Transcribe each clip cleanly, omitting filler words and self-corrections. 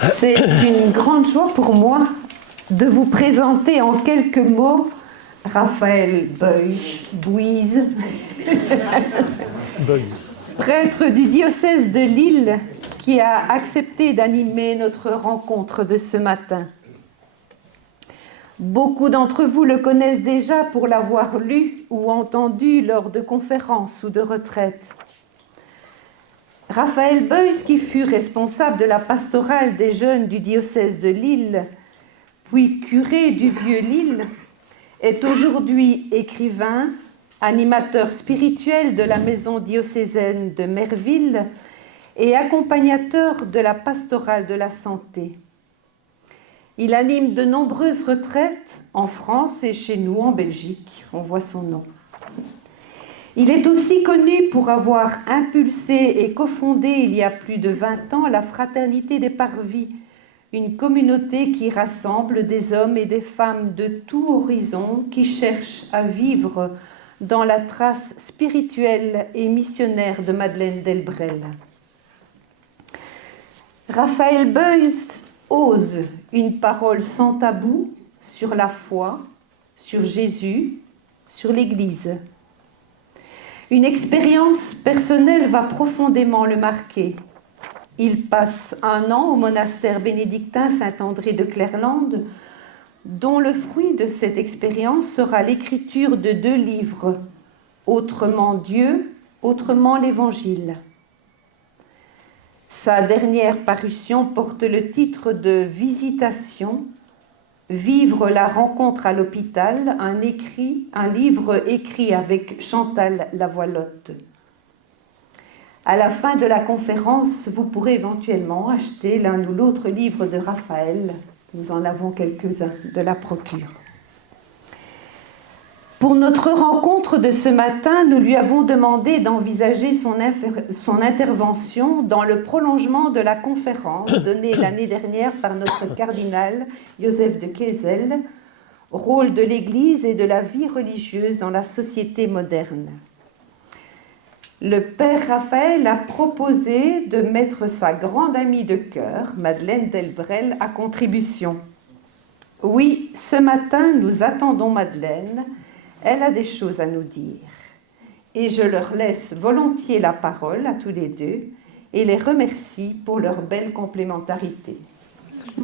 C'est une grande joie pour moi de vous présenter en quelques mots Raphaël Bouise, prêtre du diocèse de Lille, qui a accepté d'animer notre rencontre de ce matin. Beaucoup d'entre vous le connaissent déjà pour l'avoir lu ou entendu lors de conférences ou de retraites. Raphaël Beuys, qui fut responsable de la pastorale des jeunes du diocèse de Lille, puis curé du Vieux-Lille, est aujourd'hui écrivain, animateur spirituel de la maison diocésaine de Merville et accompagnateur de la pastorale de la santé. Il anime de nombreuses retraites en France et chez nous en Belgique, on voit son nom. Il est aussi connu pour avoir impulsé et cofondé il y a plus de 20 ans la Fraternité des Parvis, une communauté qui rassemble des hommes et des femmes de tout horizon qui cherchent à vivre dans la trace spirituelle et missionnaire de Madeleine Delbrel. Raphaël Beuys ose une parole sans tabou sur la foi, sur Jésus, sur l'Église. Une expérience personnelle va profondément le marquer. Il passe 1 an au monastère bénédictin Saint-André de Clairlande, dont le fruit de cette expérience sera l'écriture de 2 livres, Autrement Dieu, Autrement l'Évangile. Sa dernière parution porte le titre de Visitation, Vivre la rencontre à l'hôpital, un livre écrit avec Chantal Lavoielotte. À la fin de la conférence, vous pourrez éventuellement acheter l'un ou l'autre livre de Raphaël. Nous en avons quelques-uns de la procure. Pour notre rencontre de ce matin, nous lui avons demandé d'envisager son intervention dans le prolongement de la conférence donnée l'année dernière par notre cardinal Joseph de Kessel, rôle de l'Église et de la vie religieuse dans la société moderne. Le père Raphaël a proposé de mettre sa grande amie de cœur, Madeleine Delbrel, à contribution. Oui, ce matin, nous attendons Madeleine. Elle a des choses à nous dire. Et je leur laisse volontiers la parole à tous les deux et les remercie pour leur belle complémentarité. Merci.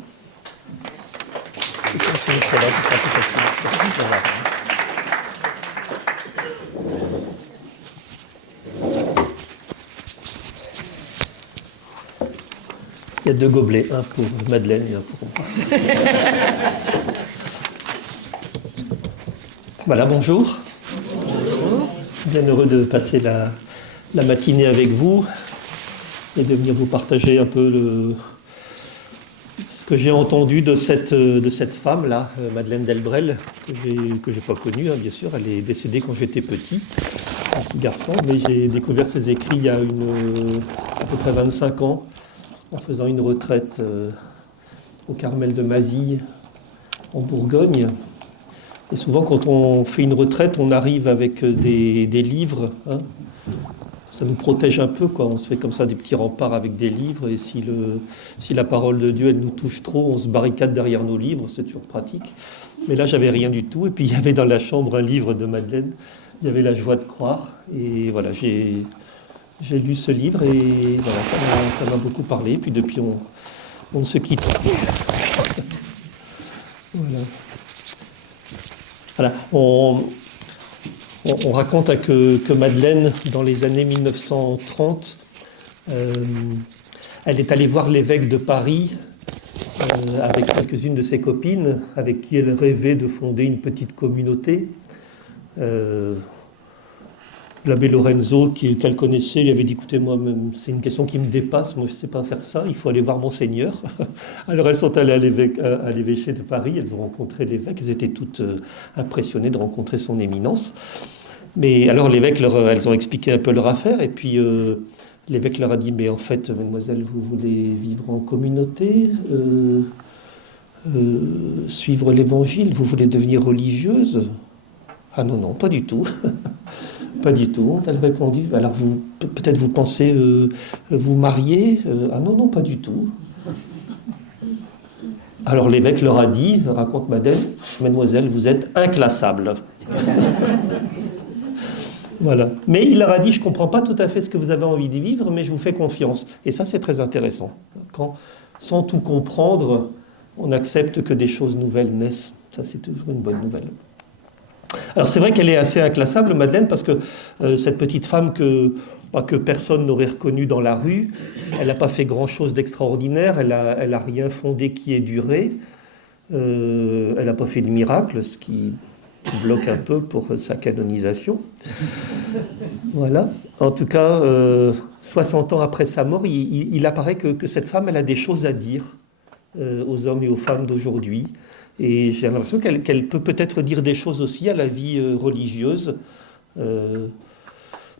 Il y a 2 gobelets, un pour Madeleine et un pour moi. Voilà, bonjour. Bonjour. Je suis bien heureux de passer la matinée avec vous et de venir vous partager un peu ce que j'ai entendu de cette femme-là, Madeleine Delbrel, que je n'ai pas connue, hein, bien sûr. Elle est décédée quand j'étais petit garçon, mais j'ai découvert ses écrits il y a à peu près 25 ans, en faisant une retraite au Carmel de Mazille, en Bourgogne. Et souvent, quand on fait une retraite, on arrive avec des livres. Hein. Ça nous protège un peu, quoi. On se fait comme ça des petits remparts avec des livres. Et si la parole de Dieu, elle nous touche trop, on se barricade derrière nos livres. C'est toujours pratique. Mais là, j'avais rien du tout. Et puis, il y avait dans la chambre un livre de Madeleine. Il y avait La joie de croire. Et voilà, j'ai lu ce livre et voilà, ça m'a beaucoup parlé. Et puis depuis, on ne se quitte pas. Voilà. Voilà. On raconte que Madeleine, dans les années 1930, elle est allée voir l'évêque de Paris avec quelques-unes de ses copines, avec qui elle rêvait de fonder une petite communauté. L'abbé Lorenzo, qu'elle connaissait, lui avait dit « Écoutez, moi, c'est une question qui me dépasse, moi je ne sais pas faire ça, il faut aller voir Monseigneur. » Alors elles sont allées à l'évêché de Paris, elles ont rencontré l'évêque, elles étaient toutes impressionnées de rencontrer son éminence. Mais alors l'évêque, elles ont expliqué un peu leur affaire, et puis l'évêque leur a dit « Mais en fait, mademoiselle, vous voulez vivre en communauté, suivre l'évangile, vous voulez devenir religieuse ?» Ah non, non, pas du tout. Pas du tout, elle a répondu. Alors peut-être vous pensez vous marier Ah non, non, pas du tout. Alors l'évêque leur a dit, raconte Madeleine, mademoiselle, vous êtes inclassable. Voilà. Mais il leur a dit, je ne comprends pas tout à fait ce que vous avez envie de vivre, mais je vous fais confiance. Et ça, c'est très intéressant. Quand, sans tout comprendre, on accepte que des choses nouvelles naissent. Ça, c'est toujours une bonne nouvelle. Alors c'est vrai qu'elle est assez inclassable, Madeleine, parce que cette petite femme que personne n'aurait reconnue dans la rue, elle n'a pas fait grand-chose d'extraordinaire, elle a rien fondé qui ait duré, elle n'a pas fait de miracle, ce qui bloque un peu pour sa canonisation. Voilà. En tout cas, 60 ans après sa mort, il apparaît que cette femme, elle a des choses à dire aux hommes et aux femmes d'aujourd'hui. Et j'ai l'impression qu'elle peut peut-être dire des choses aussi à la vie religieuse,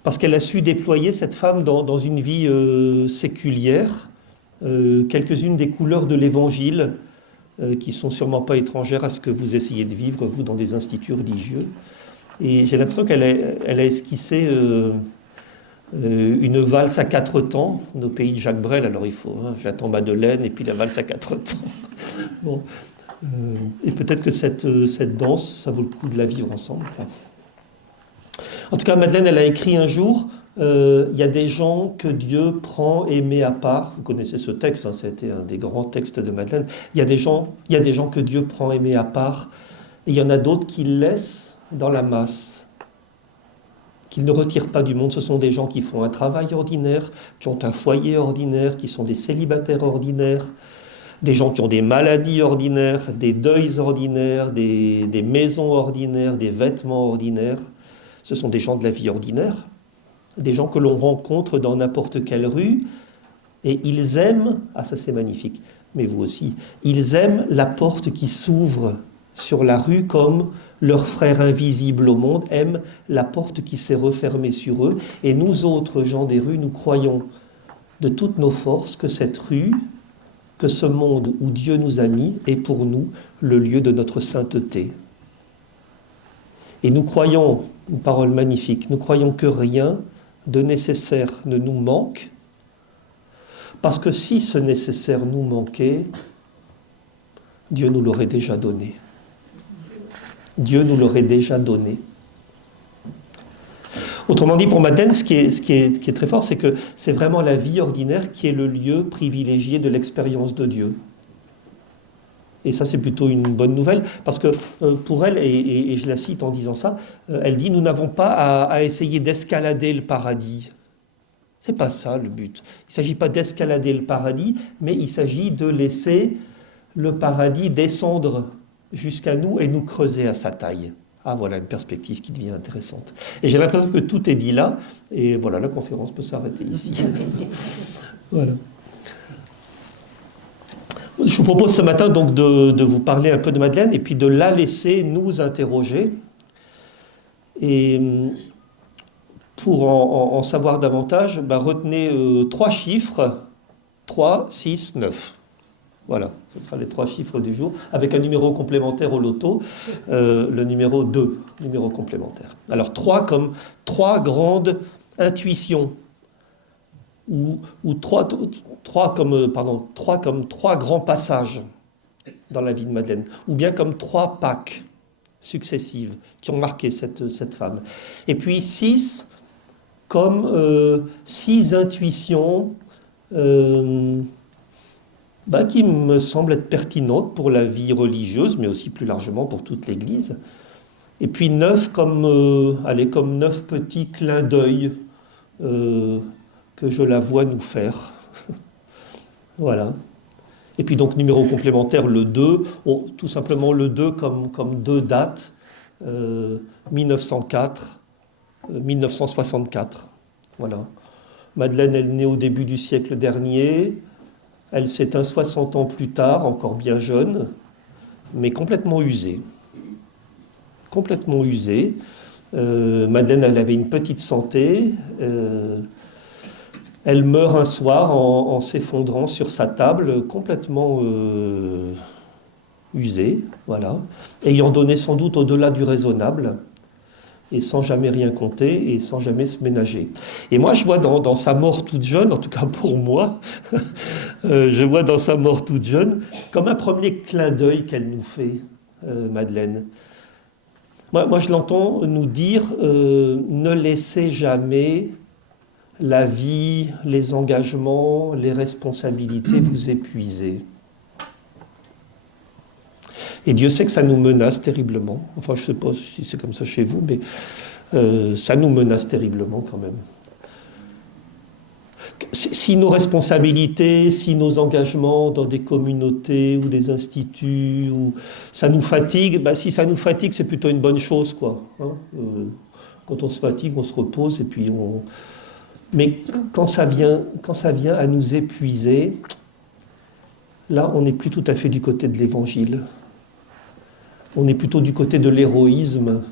parce qu'elle a su déployer, cette femme, dans une vie séculière, quelques-unes des couleurs de l'Évangile, qui sont sûrement pas étrangères à ce que vous essayez de vivre, vous, dans des instituts religieux. Et j'ai l'impression qu'elle a esquissé une valse à 4 temps, au pays de Jacques Brel. Alors il faut, j'attends Madeleine, et puis la valse à 4 temps. Bon. Et peut-être que cette danse, ça vaut le coup de la vivre ensemble. En tout cas, Madeleine, elle a écrit un jour, il y a des gens que Dieu prend et met à part. Vous connaissez ce texte, ça a été un des grands textes de Madeleine. Il y a des gens que Dieu prend et met à part, et il y en a d'autres qu'il laisse dans la masse, qu'il ne retire pas du monde. Ce sont des gens qui font un travail ordinaire, qui ont un foyer ordinaire, qui sont des célibataires ordinaires, des gens qui ont des maladies ordinaires, des deuils ordinaires, des maisons ordinaires, des vêtements ordinaires. Ce sont des gens de la vie ordinaire, des gens que l'on rencontre dans n'importe quelle rue, et ils aiment, ah ça c'est magnifique, mais vous aussi, ils aiment la porte qui s'ouvre sur la rue comme leur frère invisible au monde aime la porte qui s'est refermée sur eux. Et nous autres gens des rues, nous croyons de toutes nos forces que cette rue, que ce monde où Dieu nous a mis est pour nous le lieu de notre sainteté. Et nous croyons, une parole magnifique, nous croyons que rien de nécessaire ne nous manque, parce que si ce nécessaire nous manquait, Dieu nous l'aurait déjà donné. Dieu nous l'aurait déjà donné. Autrement dit, pour Madeleine, ce qui est très fort, c'est que c'est vraiment la vie ordinaire qui est le lieu privilégié de l'expérience de Dieu. Et ça, c'est plutôt une bonne nouvelle, parce que pour elle, et je la cite en disant ça, elle dit « Nous n'avons pas à essayer d'escalader le paradis ». C'est pas ça le but. Il ne s'agit pas d'escalader le paradis, mais il s'agit de laisser le paradis descendre jusqu'à nous et nous creuser à sa taille. Ah, voilà une perspective qui devient intéressante. Et j'ai l'impression que tout est dit là, et voilà, la conférence peut s'arrêter ici. Voilà. Je vous propose ce matin donc de vous parler un peu de Madeleine, et puis de la laisser nous interroger. Et pour en savoir davantage, retenez 3 chiffres, 3, 6, 9. Voilà, ce sera les 3 chiffres du jour, avec un numéro complémentaire au loto, le numéro 2, numéro complémentaire. Alors 3 comme 3 grandes intuitions, ou 3 comme 3 grands passages dans la vie de Madeleine, ou bien comme 3 Pâques successives qui ont marqué cette femme. Et puis 6 comme 6 intuitions qui me semblent être pertinentes pour la vie religieuse, mais aussi plus largement pour toute l'Église. Et puis 9 comme 9 petits clins d'œil que je la vois nous faire. Voilà. Et puis donc numéro complémentaire, le 2, tout simplement le 2 comme 2 dates, 1904, 1964. Voilà. Madeleine, elle est née au début du siècle dernier. Elle s'éteint 60 ans plus tard, encore bien jeune, mais complètement usée. Complètement usée. Madeleine, elle avait une petite santé. Elle meurt un soir en s'effondrant sur sa table, complètement usée, voilà, ayant donné sans doute au-delà du raisonnable, et sans jamais rien compter et sans jamais se ménager. Et moi, je vois dans sa mort toute jeune, en tout cas pour moi, je vois dans sa mort toute jeune comme un premier clin d'œil qu'elle nous fait, Madeleine. Moi, je l'entends nous dire ne laissez jamais la vie, les engagements, les responsabilités vous épuiser. Et Dieu sait que ça nous menace terriblement. Enfin, je ne sais pas si c'est comme ça chez vous, mais ça nous menace terriblement quand même. Si nos responsabilités, si nos engagements dans des communautés ou des instituts, ça nous fatigue, bah, si ça nous fatigue, c'est plutôt une bonne chose, quoi. Hein, quand on se fatigue, on se repose et puis on... Mais quand ça vient à nous épuiser, là, on n'est plus tout à fait du côté de l'Évangile. On est plutôt du côté de l'héroïsme.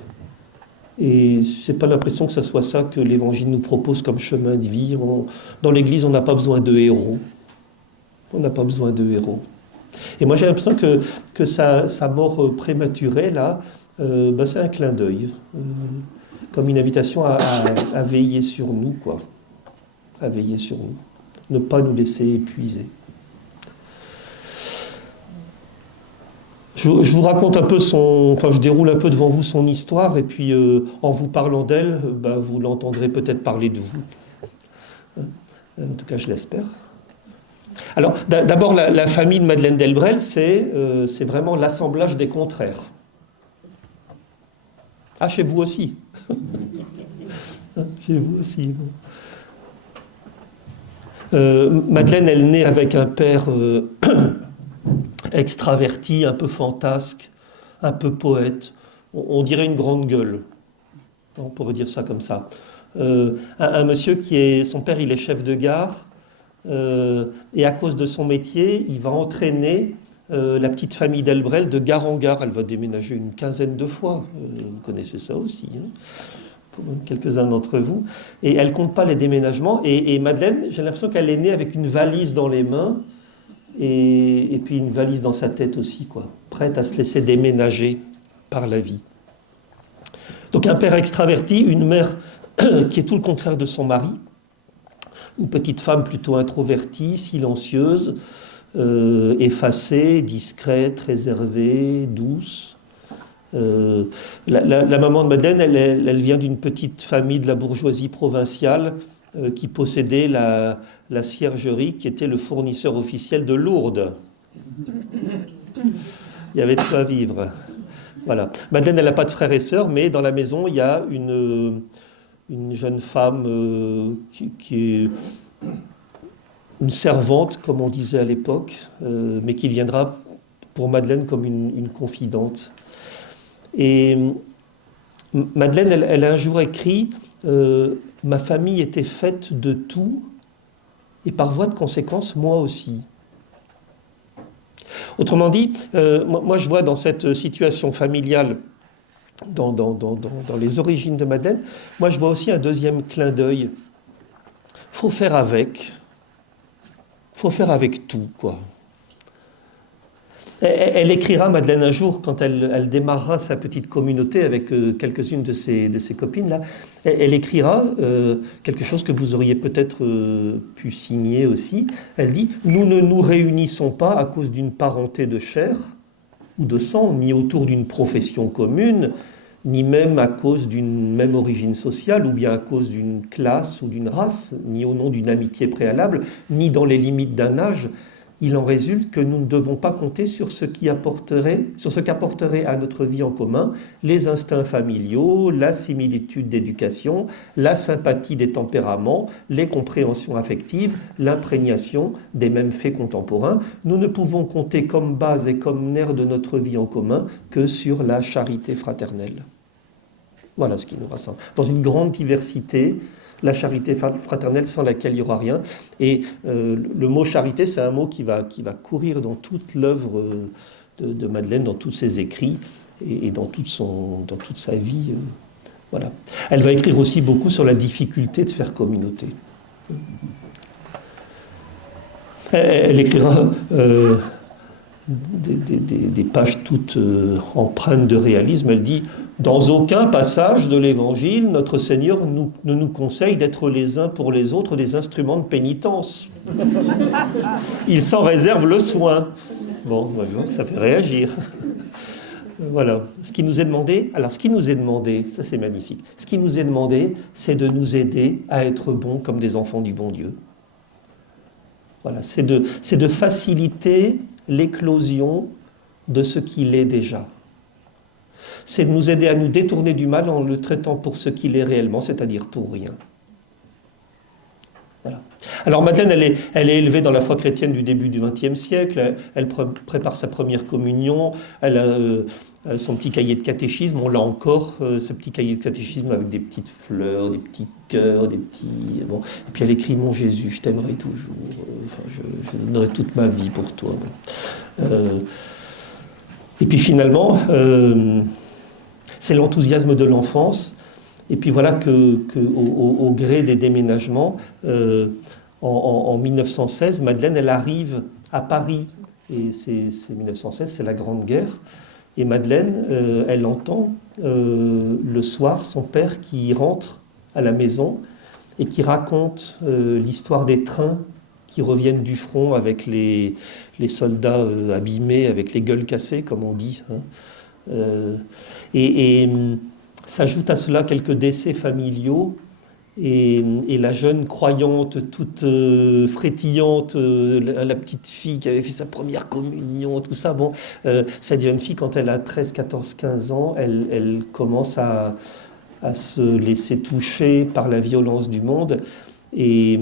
Et je n'ai pas l'impression que ce soit ça que l'Évangile nous propose comme chemin de vie. Dans l'Église, on n'a pas besoin de héros. On n'a pas besoin de héros. Et moi, j'ai l'impression que sa mort prématurée, là, c'est un clin d'œil. Comme une invitation à veiller sur nous, quoi. À veiller sur nous. Ne pas nous laisser épuiser. Je vous raconte un peu je déroule un peu devant vous son histoire, et puis en vous parlant d'elle, vous l'entendrez peut-être parler de vous. En tout cas, je l'espère. Alors, d'abord, la famille de Madeleine Delbrel, c'est vraiment l'assemblage des contraires. Ah, chez vous aussi. Chez vous aussi. Madeleine, elle naît avec un père... extraverti, un peu fantasque, un peu poète, on dirait une grande gueule, on pourrait dire ça comme ça. Un monsieur son père il est chef de gare, et à cause de son métier, il va entraîner la petite famille Delbrel de gare en gare. Elle va déménager une quinzaine de fois, vous connaissez ça aussi, hein, pour quelques-uns d'entre vous, et elle ne compte pas les déménagements, et Madeleine, j'ai l'impression qu'elle est née avec une valise dans les mains, et puis une valise dans sa tête aussi, quoi, prête à se laisser déménager par la vie. Donc un père extraverti, une mère qui est tout le contraire de son mari, une petite femme plutôt introvertie, silencieuse, effacée, discrète, réservée, douce. La maman de Madeleine, elle vient d'une petite famille de la bourgeoisie provinciale qui possédait la ciergerie, qui était le fournisseur officiel de Lourdes. Il y avait de quoi vivre. Voilà. Madeleine, elle n'a pas de frères et sœurs, mais dans la maison, il y a une jeune femme qui est une servante, comme on disait à l'époque, mais qui viendra pour Madeleine comme une confidente. Et Madeleine, elle a un jour écrit « Ma famille était faite de tout, et par voie de conséquence, moi aussi. » Autrement dit, moi je vois dans cette situation familiale, dans les origines de Madeleine, moi je vois aussi un deuxième clin d'œil. Faut faire avec tout, quoi. Elle écrira, Madeleine, un jour, quand elle démarrera sa petite communauté avec quelques-unes de ses copines, là, elle écrira quelque chose que vous auriez peut-être pu signer aussi. Elle dit « Nous ne nous réunissons pas à cause d'une parenté de chair ou de sang, ni autour d'une profession commune, ni même à cause d'une même origine sociale, ou bien à cause d'une classe ou d'une race, ni au nom d'une amitié préalable, ni dans les limites d'un âge. Il en résulte que nous ne devons pas compter sur ce qu'apporterait à notre vie en commun les instincts familiaux, la similitude d'éducation, la sympathie des tempéraments, les compréhensions affectives, l'imprégnation des mêmes faits contemporains. Nous ne pouvons compter comme base et comme nerf de notre vie en commun que sur la charité fraternelle. » Voilà ce qui nous rassemble. Dans une grande diversité, la charité fraternelle sans laquelle il n'y aura rien. Et le mot charité, c'est un mot qui va courir dans toute l'œuvre de Madeleine, dans tous ses écrits et dans toute sa vie. Voilà. Elle va écrire aussi beaucoup sur la difficulté de faire communauté. Elle écrira des pages toutes empreintes de réalisme. Elle dit « Dans aucun passage de l'Évangile, notre Seigneur ne nous conseille d'être les uns pour les autres des instruments de pénitence. Il s'en réserve le soin. » Bon, moi, je vois que ça fait réagir. Voilà. Ce qui nous est demandé, ça c'est magnifique, ce qui nous est demandé, c'est de nous aider à être bons comme des enfants du bon Dieu. Voilà, c'est de faciliter l'éclosion de ce qu'il est déjà. C'est de nous aider à nous détourner du mal en le traitant pour ce qu'il est réellement, c'est-à-dire pour rien. Voilà. Alors Madeleine, elle est élevée dans la foi chrétienne du début du XXe siècle, elle prépare sa première communion, elle a son petit cahier de catéchisme, on l'a encore, ce petit cahier de catéchisme avec des petites fleurs, des petits cœurs, des petits... Bon. Et puis elle écrit « Mon Jésus, je t'aimerai toujours, je donnerai toute ma vie pour toi. » Et puis finalement, c'est l'enthousiasme de l'enfance. Et puis voilà au gré des déménagements, en 1916, Madeleine, elle arrive à Paris. Et c'est 1916, c'est la Grande Guerre. Et Madeleine, elle entend le soir son père qui rentre à la maison et qui raconte l'histoire des trains qui reviennent du front avec les soldats abîmés, avec les gueules cassées, comme on dit. Hein. Et s'ajoute à cela quelques décès familiaux et la jeune croyante toute frétillante, la petite fille qui avait fait sa première communion, tout ça. Bon, cette jeune fille, quand elle a 13, 14, 15 ans, elle commence à se laisser toucher par la violence du monde et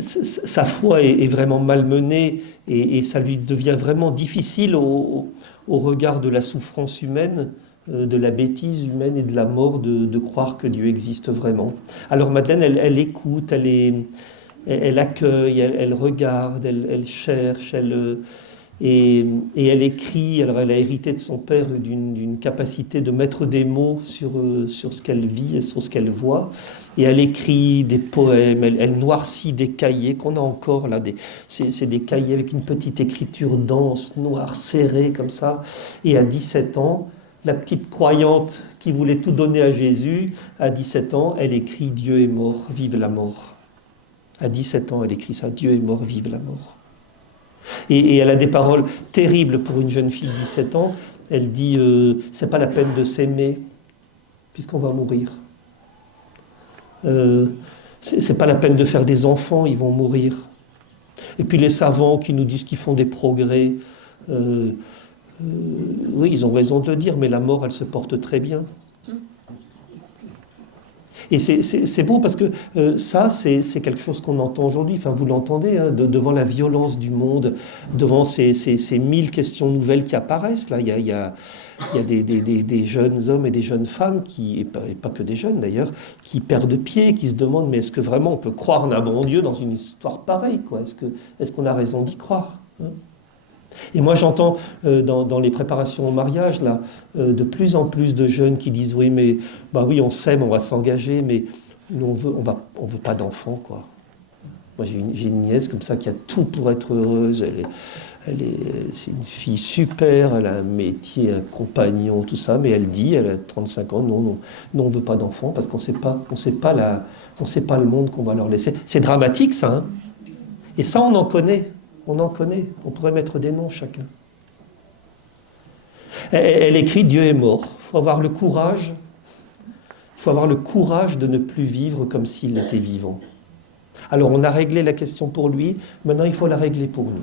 sa foi est vraiment malmenée et ça lui devient vraiment difficile au regard de la souffrance humaine, de la bêtise humaine et de la mort de croire que Dieu existe vraiment. Alors Madeleine, elle écoute, elle accueille, elle regarde, elle cherche, et elle écrit. Alors elle a hérité de son père d'une capacité de mettre des mots sur ce qu'elle vit et sur ce qu'elle voit. Et elle écrit des poèmes, elle noircit des cahiers qu'on a encore là, c'est des cahiers avec une petite écriture dense, noire, serrée comme ça. Et à 17 ans, la petite croyante qui voulait tout donner à Jésus, à 17 ans, elle écrit « Dieu est mort, vive la mort ». À 17 ans, elle écrit ça « Dieu est mort, vive la mort ». Et elle a des paroles terribles pour une jeune fille de 17 ans. Elle dit « c'est pas la peine de s'aimer, puisqu'on va mourir. C'est pas la peine de faire des enfants, ils vont mourir. » Et puis les savants qui nous disent qu'ils font des progrès, oui, ils ont raison de le dire, mais la mort, elle se porte très bien. Et c'est beau parce que ça, c'est quelque chose qu'on entend aujourd'hui. Enfin, vous l'entendez, hein, devant la violence du monde, devant ces 1000 questions nouvelles qui apparaissent. Là, il y a des jeunes hommes et des jeunes femmes, et pas que des jeunes d'ailleurs, qui perdent pied, qui se demandent, mais est-ce que vraiment on peut croire en un bon Dieu dans une histoire pareille, quoi ? Est-ce qu'on a raison d'y croire, hein ? Et moi j'entends dans les préparations au mariage là, de plus en plus de jeunes qui disent oui mais bah oui on s'aime, on va s'engager mais nous on veut pas d'enfants quoi. Moi j'ai une nièce comme ça qui a tout pour être heureuse, c'est une fille super, elle a un métier, un compagnon, tout ça, mais elle a 35 ans, non on veut pas d'enfants parce qu'on sait pas le monde qu'on va leur laisser. C'est dramatique ça, hein. Et ça on en connaît. On pourrait mettre des noms chacun. Elle écrit « Dieu est mort ». Il faut avoir le courage de ne plus vivre comme s'il était vivant. Alors on a réglé la question pour lui, maintenant il faut la régler pour nous.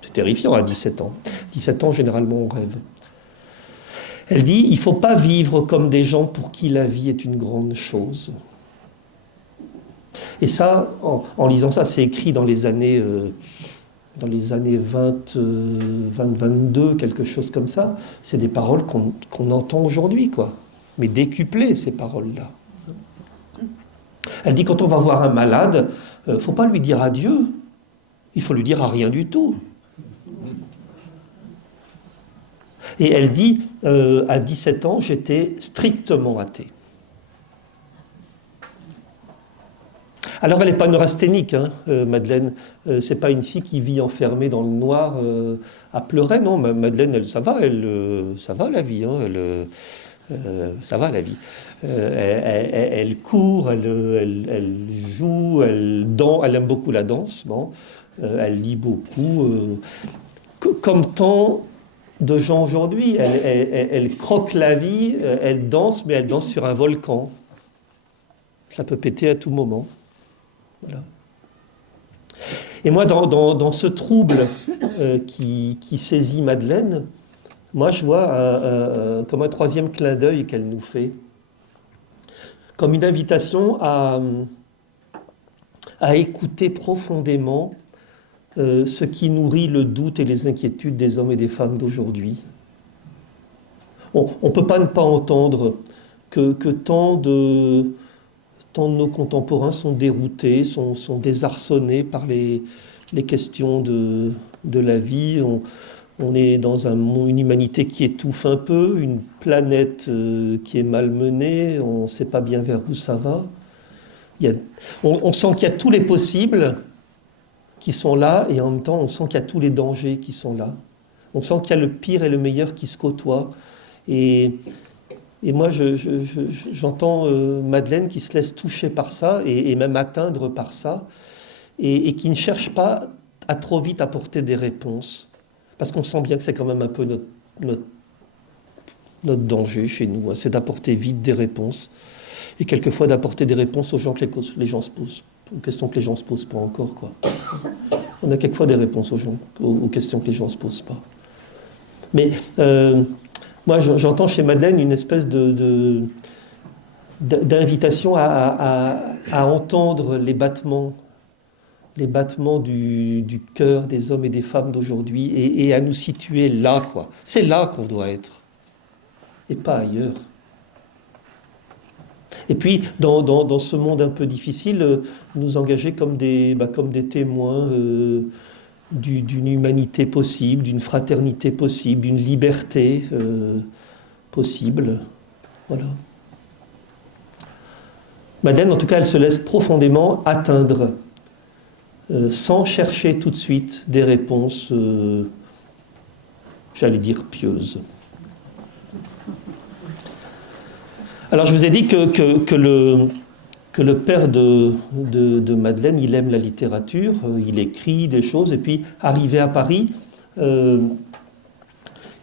C'est terrifiant à 17 ans. 17 ans, généralement, on rêve. Elle dit « Il ne faut pas vivre comme des gens pour qui la vie est une grande chose ». Et ça, en lisant ça, c'est écrit dans les années 20, 22, quelque chose comme ça. C'est des paroles qu'on entend aujourd'hui, quoi. Mais décuplées, ces paroles-là. Elle dit, quand on va voir un malade, il ne faut pas lui dire adieu. Il faut lui dire à rien du tout. Et elle dit, à 17 ans, j'étais strictement athée. Alors elle n'est pas neurasthénique, hein, Madeleine. C'est pas une fille qui vit enfermée dans le noir à pleurer, non. Madeleine, ça va la vie. Hein, ça va la vie. Elle court, elle joue, elle aime beaucoup la danse. Bon, elle lit beaucoup. Comme tant de gens aujourd'hui, elle croque la vie, elle danse, mais elle danse sur un volcan. Ça peut péter à tout moment. Voilà. Et moi, dans ce trouble qui saisit Madeleine, moi je vois comme un troisième clin d'œil qu'elle nous fait, comme une invitation à écouter profondément ce qui nourrit le doute et les inquiétudes des hommes et des femmes d'aujourd'hui. On ne peut pas ne pas entendre que tant de nos contemporains sont déroutés, sont désarçonnés par les questions de la vie. On est dans une humanité qui étouffe un peu, une planète qui est malmenée, on ne sait pas bien vers où ça va. On sent qu'il y a tous les possibles qui sont là, et en même temps on sent qu'il y a tous les dangers qui sont là. On sent qu'il y a le pire et le meilleur qui se côtoient. Et moi, j'entends Madeleine qui se laisse toucher par ça, et même atteindre par ça, et qui ne cherche pas à trop vite apporter des réponses. Parce qu'on sent bien que c'est quand même un peu notre danger chez nous, hein, c'est d'apporter vite des réponses, et quelquefois d'apporter des réponses aux gens que les gens se posent, aux questions que les gens ne se posent pas encore, quoi. On a quelquefois des réponses aux questions que les gens ne se posent pas. Mais moi, j'entends chez Madeleine une espèce d'invitation à entendre les battements du cœur des hommes et des femmes d'aujourd'hui, et à nous situer là, quoi. C'est là qu'on doit être, et pas ailleurs. Et puis, dans ce monde un peu difficile, nous engager comme des témoins d'une humanité possible, d'une fraternité possible, d'une liberté possible. Voilà. Madeleine, en tout cas, elle se laisse profondément atteindre, sans chercher tout de suite des réponses, j'allais dire, pieuses. Alors, je vous ai dit que le père de Madeleine, il aime la littérature, il écrit des choses, et puis, arrivé à Paris,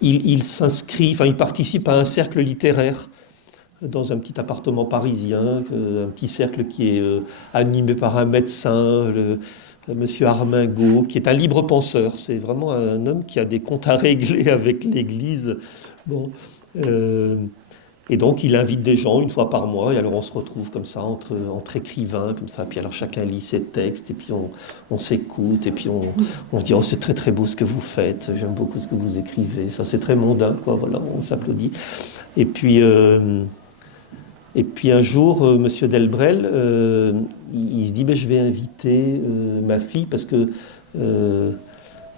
il s'inscrit, il participe à un cercle littéraire dans un petit appartement parisien, un petit cercle qui est animé par un médecin, Monsieur Armingaud, qui est un libre penseur. C'est vraiment un homme qui a des comptes à régler avec l'Église. Bon, et donc il invite des gens une fois par mois, et alors on se retrouve comme ça entre écrivains, comme ça, puis alors chacun lit ses textes, et puis on s'écoute, et puis on se dit « Oh, c'est très très beau ce que vous faites, j'aime beaucoup ce que vous écrivez », ça c'est très mondain, quoi, voilà, on s'applaudit. Et puis un jour, Monsieur Delbrel, il se dit « Je vais inviter ma fille, parce que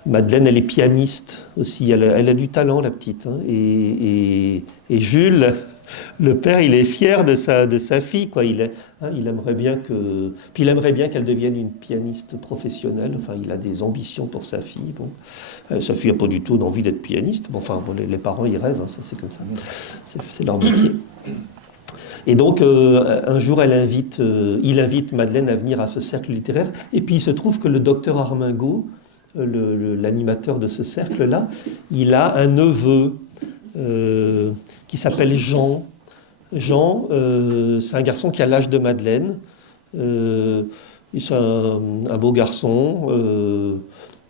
Madeleine, elle est pianiste aussi, elle a du talent, la petite, hein, et Jules, le père, il est fier de sa fille, quoi. Il aimerait bien puis il aimerait bien qu'elle devienne une pianiste professionnelle. Enfin, il a des ambitions pour sa fille. Bon, sa fille n'a pas du tout d'envie d'être pianiste. Bon, enfin, les parents, ils rêvent, hein, ça, c'est comme ça. C'est leur métier. Et donc, un jour, il invite Madeleine à venir à ce cercle littéraire. Et puis, il se trouve que le docteur Armingaud, l'animateur de ce cercle-là, il a un neveu qui s'appelle Jean. Jean, c'est un garçon qui a l'âge de Madeleine. C'est un beau garçon.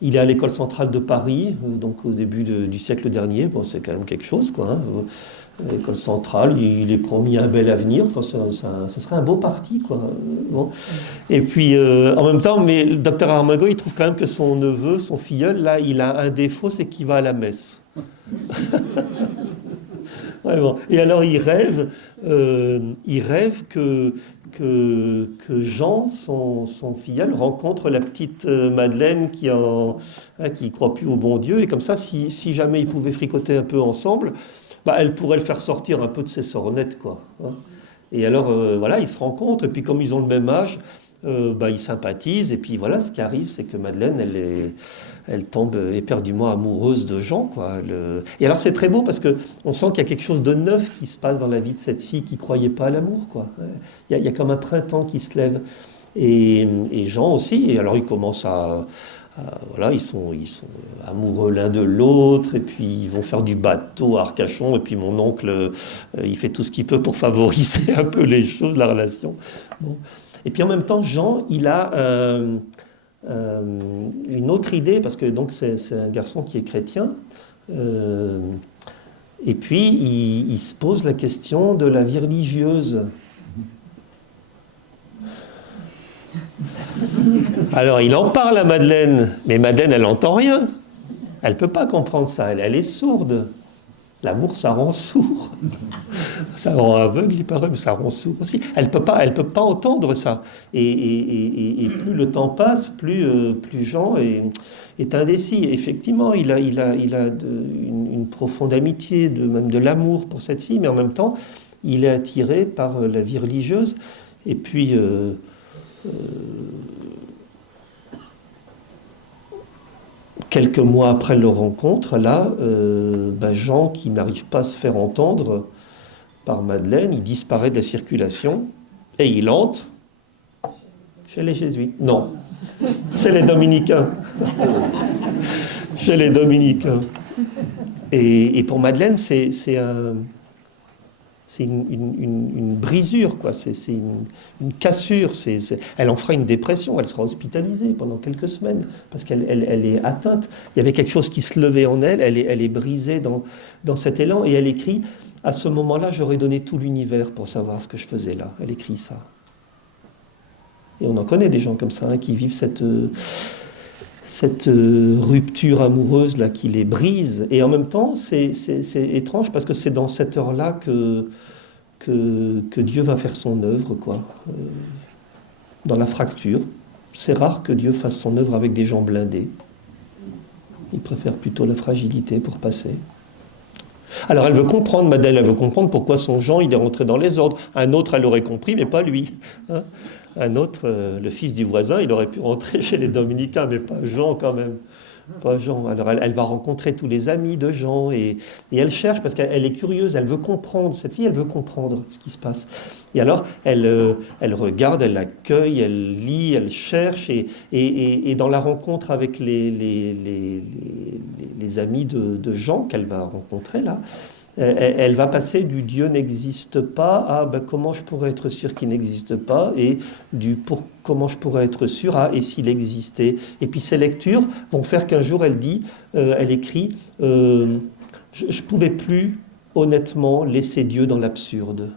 Il est à l'école centrale de Paris, donc au début du siècle dernier. Bon, c'est quand même quelque chose, quoi. Hein. L'école centrale, il est promis un bel avenir. Enfin, ça serait un beau parti, quoi. Bon. Et puis, en même temps, mais le docteur Armingaud, il trouve quand même que son neveu, son filleul, là, il a un défaut, c'est qu'il va à la messe. Ouais, bon. Et alors, il rêve que Jean, son filleul, rencontre la petite Madeleine qui croit plus au bon Dieu. Et comme ça, si jamais ils pouvaient fricoter un peu ensemble, elle pourrait le faire sortir un peu de ses sornettes, quoi. Hein. Et alors, voilà, ils se rencontrent, et puis comme ils ont le même âge, ils sympathisent, et puis voilà, ce qui arrive, c'est que Madeleine, elle tombe éperdument amoureuse de Jean, quoi. Et alors c'est très beau parce qu'on sent qu'il y a quelque chose de neuf qui se passe dans la vie de cette fille qui ne croyait pas à l'amour, quoi. Il y a comme un printemps qui se lève. Et Jean aussi, et alors ils commencent voilà, ils sont amoureux l'un de l'autre, et puis ils vont faire du bateau à Arcachon, et puis mon oncle, il fait tout ce qu'il peut pour favoriser un peu les choses, la relation. Bon. Et puis en même temps, Jean, il a une autre idée, parce que donc c'est un garçon qui est chrétien, et puis il se pose la question de la vie religieuse. Alors il en parle à Madeleine, mais Madeleine, elle n'entend rien. Elle ne peut pas comprendre ça, elle est sourde. L'amour, ça rend sourd. Ça rend aveugle, il paraît, mais ça rend sourd aussi. Elle peut pas entendre ça. Et plus le temps passe, plus Jean est indécis. Effectivement, il a une profonde amitié, même de l'amour pour cette fille, mais en même temps, il est attiré par la vie religieuse. Et puis... quelques mois après leur rencontre, là, Jean, qui n'arrive pas à se faire entendre par Madeleine, il disparaît de la circulation et il entre chez les jésuites. Non, chez les dominicains. Chez les dominicains. Et pour Madeleine, c'est une brisure, quoi. C'est une cassure. Elle en fera une dépression. Elle sera hospitalisée pendant quelques semaines parce qu'elle est atteinte. Il y avait quelque chose qui se levait en elle. Elle est brisée dans cet élan. Et elle écrit, à ce moment-là, j'aurais donné tout l'univers pour savoir ce que je faisais là. Elle écrit ça. Et on en connaît des gens comme ça, hein, qui vivent cette rupture amoureuse là qui les brise. Et en même temps, c'est étrange parce que c'est dans cette heure-là que Dieu va faire son œuvre, quoi. Dans la fracture. C'est rare que Dieu fasse son œuvre avec des gens blindés. Il préfère plutôt la fragilité pour passer. Alors elle veut comprendre, Madeleine, elle veut comprendre pourquoi son Jean, il est rentré dans les ordres. Un autre, elle aurait compris, mais pas lui. Hein. Un autre, le fils du voisin, il aurait pu rentrer chez les dominicains, mais pas Jean quand même. Pas Jean. Alors elle va rencontrer tous les amis de Jean et elle cherche parce qu'elle est curieuse, elle veut comprendre. Cette fille, elle veut comprendre ce qui se passe. Et alors elle regarde, elle accueille, elle lit, elle cherche et dans la rencontre avec les amis de Jean qu'elle va rencontrer là, elle va passer du Dieu n'existe pas à comment je pourrais être sûr qu'il n'existe pas et comment je pourrais être sûr à et s'il existait. Et puis ces lectures vont faire qu'un jour elle écrit je ne pouvais plus honnêtement laisser Dieu dans l'absurde.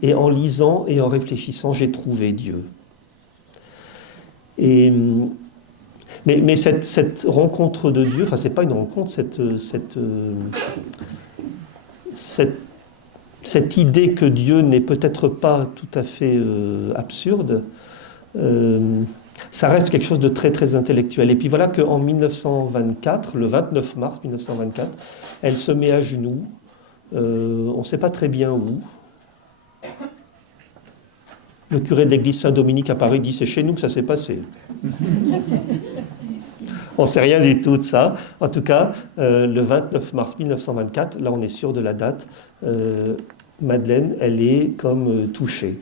Et en lisant et en réfléchissant, j'ai trouvé Dieu. Mais cette rencontre de Dieu, enfin c'est pas une rencontre, cette idée que Dieu n'est peut-être pas tout à fait absurde, ça reste quelque chose de très très intellectuel. Et puis voilà qu'en 1924, le 29 mars 1924, elle se met à genoux, on ne sait pas très bien où. Le curé de l'église Saint-Dominique à Paris dit « c'est chez nous que ça s'est passé ». On ne sait rien du tout de ça. En tout cas, le 29 mars 1924, là on est sûr de la date, Madeleine, elle est comme touchée.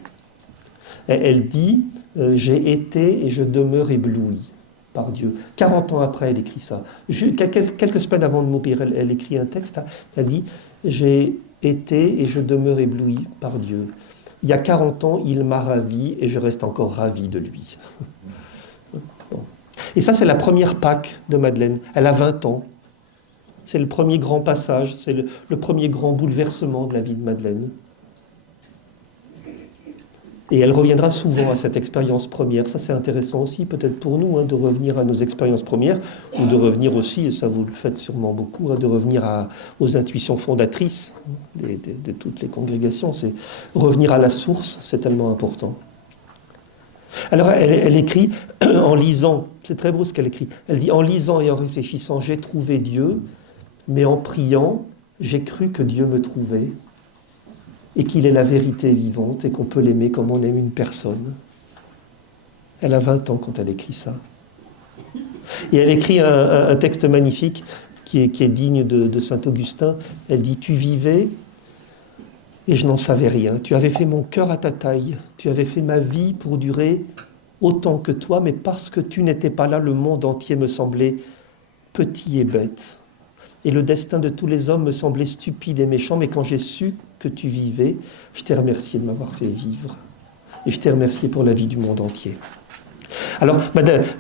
Elle dit « j'ai été et je demeure éblouie par Dieu ». 40 ans après, elle écrit ça. Quelques semaines avant de mourir, elle écrit un texte, elle dit « j'ai été et je demeure éblouie par Dieu ». Il y a 40 ans, il m'a ravi et je reste encore ravi de lui. Bon. Et ça, c'est la première Pâque de Madeleine. Elle a 20 ans. C'est le premier grand passage, c'est le premier grand bouleversement de la vie de Madeleine. Et elle reviendra souvent à cette expérience première. Ça, c'est intéressant aussi, peut-être pour nous, de revenir à nos expériences premières, ou de revenir aussi, et ça vous le faites sûrement beaucoup, de revenir aux intuitions fondatrices de toutes les congrégations. C'est revenir à la source, c'est tellement important. Alors, elle écrit, en lisant, c'est très beau ce qu'elle écrit, elle dit, en lisant et en réfléchissant, j'ai trouvé Dieu, mais en priant, j'ai cru que Dieu me trouvait, et qu'il est la vérité vivante, et qu'on peut l'aimer comme on aime une personne. Elle a 20 ans quand elle écrit ça. Et elle écrit un texte magnifique qui est digne de saint Augustin. Elle dit « Tu vivais et je n'en savais rien. Tu avais fait mon cœur à ta taille. Tu avais fait ma vie pour durer autant que toi, mais parce que tu n'étais pas là, le monde entier me semblait petit et bête. Et le destin de tous les hommes me semblait stupide et méchant, mais quand j'ai su que tu vivais, je t'ai remercié de m'avoir fait vivre. Et je t'ai remercié pour la vie du monde entier. » Alors,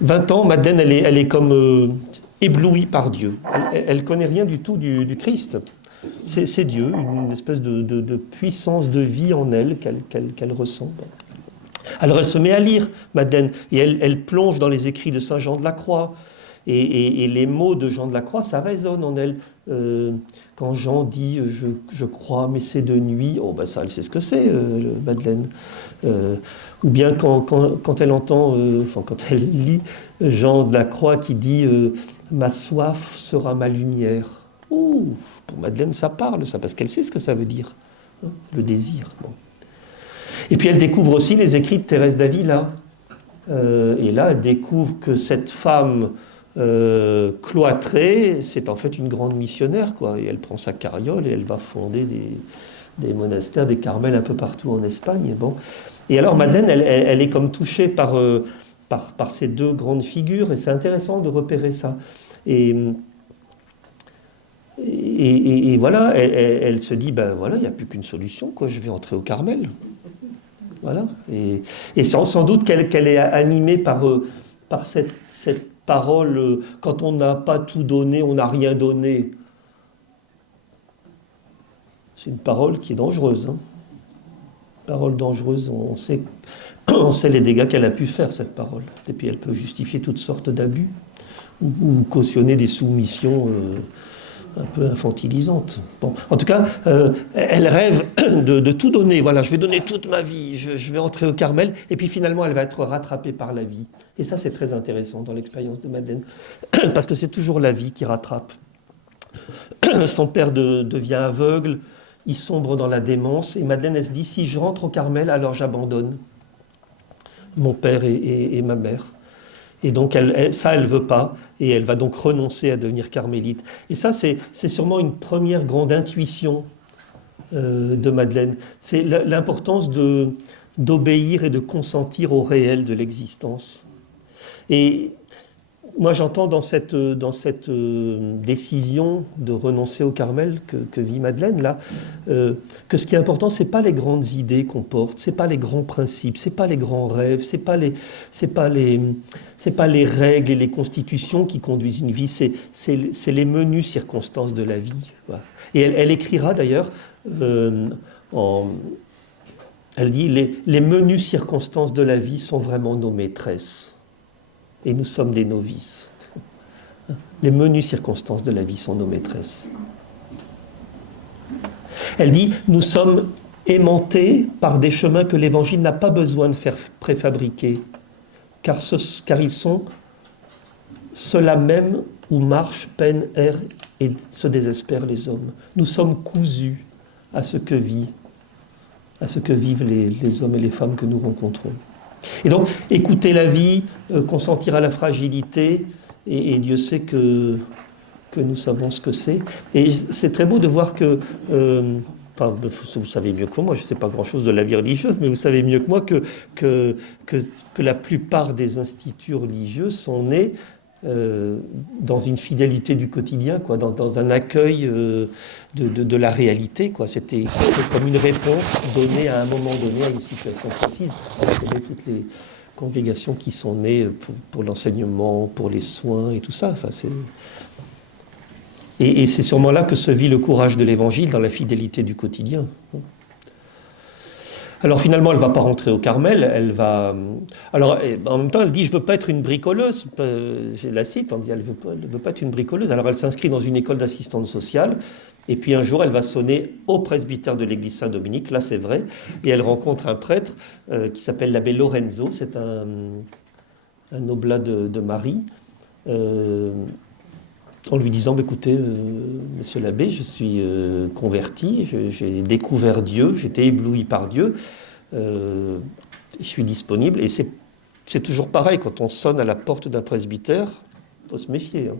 20 ans, Madeleine, elle est comme éblouie par Dieu. Elle ne connaît rien du tout du Christ. C'est Dieu, une espèce de puissance de vie en elle qu'elle ressent. Alors elle se met à lire, Madeleine, et elle plonge dans les écrits de saint Jean de la Croix. Et les mots de Jean de la Croix, ça résonne en elle. Quand Jean dit « je crois, mais c'est de nuit », oh ben ça, elle sait ce que c'est, Madeleine. Ou bien quand elle entend, quand elle lit Jean de la Croix qui dit « ma soif sera ma lumière ». Ouh, pour Madeleine, ça parle, ça, parce qu'elle sait ce que ça veut dire, hein, le désir. Bon. Et puis elle découvre aussi les écrits de Thérèse d'Avila. Et là, elle découvre que cette femme cloîtrée, c'est en fait une grande missionnaire, quoi. Et elle prend sa carriole et elle va fonder des monastères, des carmels un peu partout en Espagne. Bon. Et alors Madeleine, elle est comme touchée par ces deux grandes figures, et c'est intéressant de repérer ça. Et voilà, elle se dit, ben voilà, il n'y a plus qu'une solution, quoi, je vais entrer au Carmel. Voilà. Et sans doute qu'elle est animée par cette parole, quand on n'a pas tout donné, on n'a rien donné. C'est une parole qui est dangereuse. Hein. Parole dangereuse, on sait les dégâts qu'elle a pu faire, cette parole. Et puis elle peut justifier toutes sortes d'abus ou cautionner des soumissions un peu infantilisantes. Bon, en tout cas, elle rêve de tout donner. Voilà, je vais donner toute ma vie, je vais entrer au Carmel, et puis finalement, elle va être rattrapée par la vie. Et ça, c'est très intéressant dans l'expérience de Madeleine, parce que c'est toujours la vie qui rattrape. Son père devient aveugle, il sombre dans la démence, et Madeleine, elle se dit, si je rentre au Carmel, alors j'abandonne mon père et ma mère. Et donc, elle ne veut pas, et elle va donc renoncer à devenir carmélite. Et ça, c'est sûrement une première grande intuition de Madeleine. C'est l'importance d'obéir et de consentir au réel de l'existence. Et moi, j'entends dans cette décision de renoncer au Carmel que vit Madeleine, là, que ce qui est important, ce n'est pas les grandes idées qu'on porte, ce n'est pas les grands principes, ce n'est pas les grands rêves, ce n'est pas les règles et les constitutions qui conduisent une vie, c'est les menues circonstances de la vie. Voilà. Et elle écrira d'ailleurs, elle dit, les menues circonstances de la vie sont vraiment nos maîtresses. Et nous sommes des novices. Les menues circonstances de la vie sont nos maîtresses. Elle dit, nous sommes aimantés par des chemins que l'Évangile n'a pas besoin de faire préfabriquer, car ils sont ceux-là même où marchent, peinent, errent et se désespèrent les hommes. Nous sommes cousus à ce que vivent les hommes et les femmes que nous rencontrons. Et donc, écouter la vie, consentir à la fragilité, et Dieu sait que nous savons ce que c'est. Et c'est très beau de voir que, vous savez mieux que moi, je ne sais pas grand-chose de la vie religieuse, mais vous savez mieux que moi que la plupart des instituts religieux sont nés dans une fidélité du quotidien, quoi, dans un accueil de la réalité, quoi. C'était comme une réponse donnée à un moment donné à une situation précise. On connaît toutes les congrégations qui sont nées pour l'enseignement, pour les soins et tout ça. Enfin, et c'est sûrement là que se vit le courage de l'Évangile, dans la fidélité du quotidien. Alors finalement, elle ne va pas rentrer au Carmel, elle va... Alors en même temps, elle dit, je ne veux pas être une bricoleuse, je la cite, on dit, elle ne veut pas être une bricoleuse. Alors elle s'inscrit dans une école d'assistante sociale, et puis un jour, elle va sonner au presbytère de l'église Saint-Dominique, là c'est vrai, et elle rencontre un prêtre qui s'appelle l'abbé Lorenzo, c'est un oblat de Marie, en lui disant, écoutez, monsieur l'abbé, je suis converti, j'ai découvert Dieu, j'étais ébloui par Dieu, je suis disponible, et c'est c'est toujours pareil, quand on sonne à la porte d'un presbytère, il faut se méfier.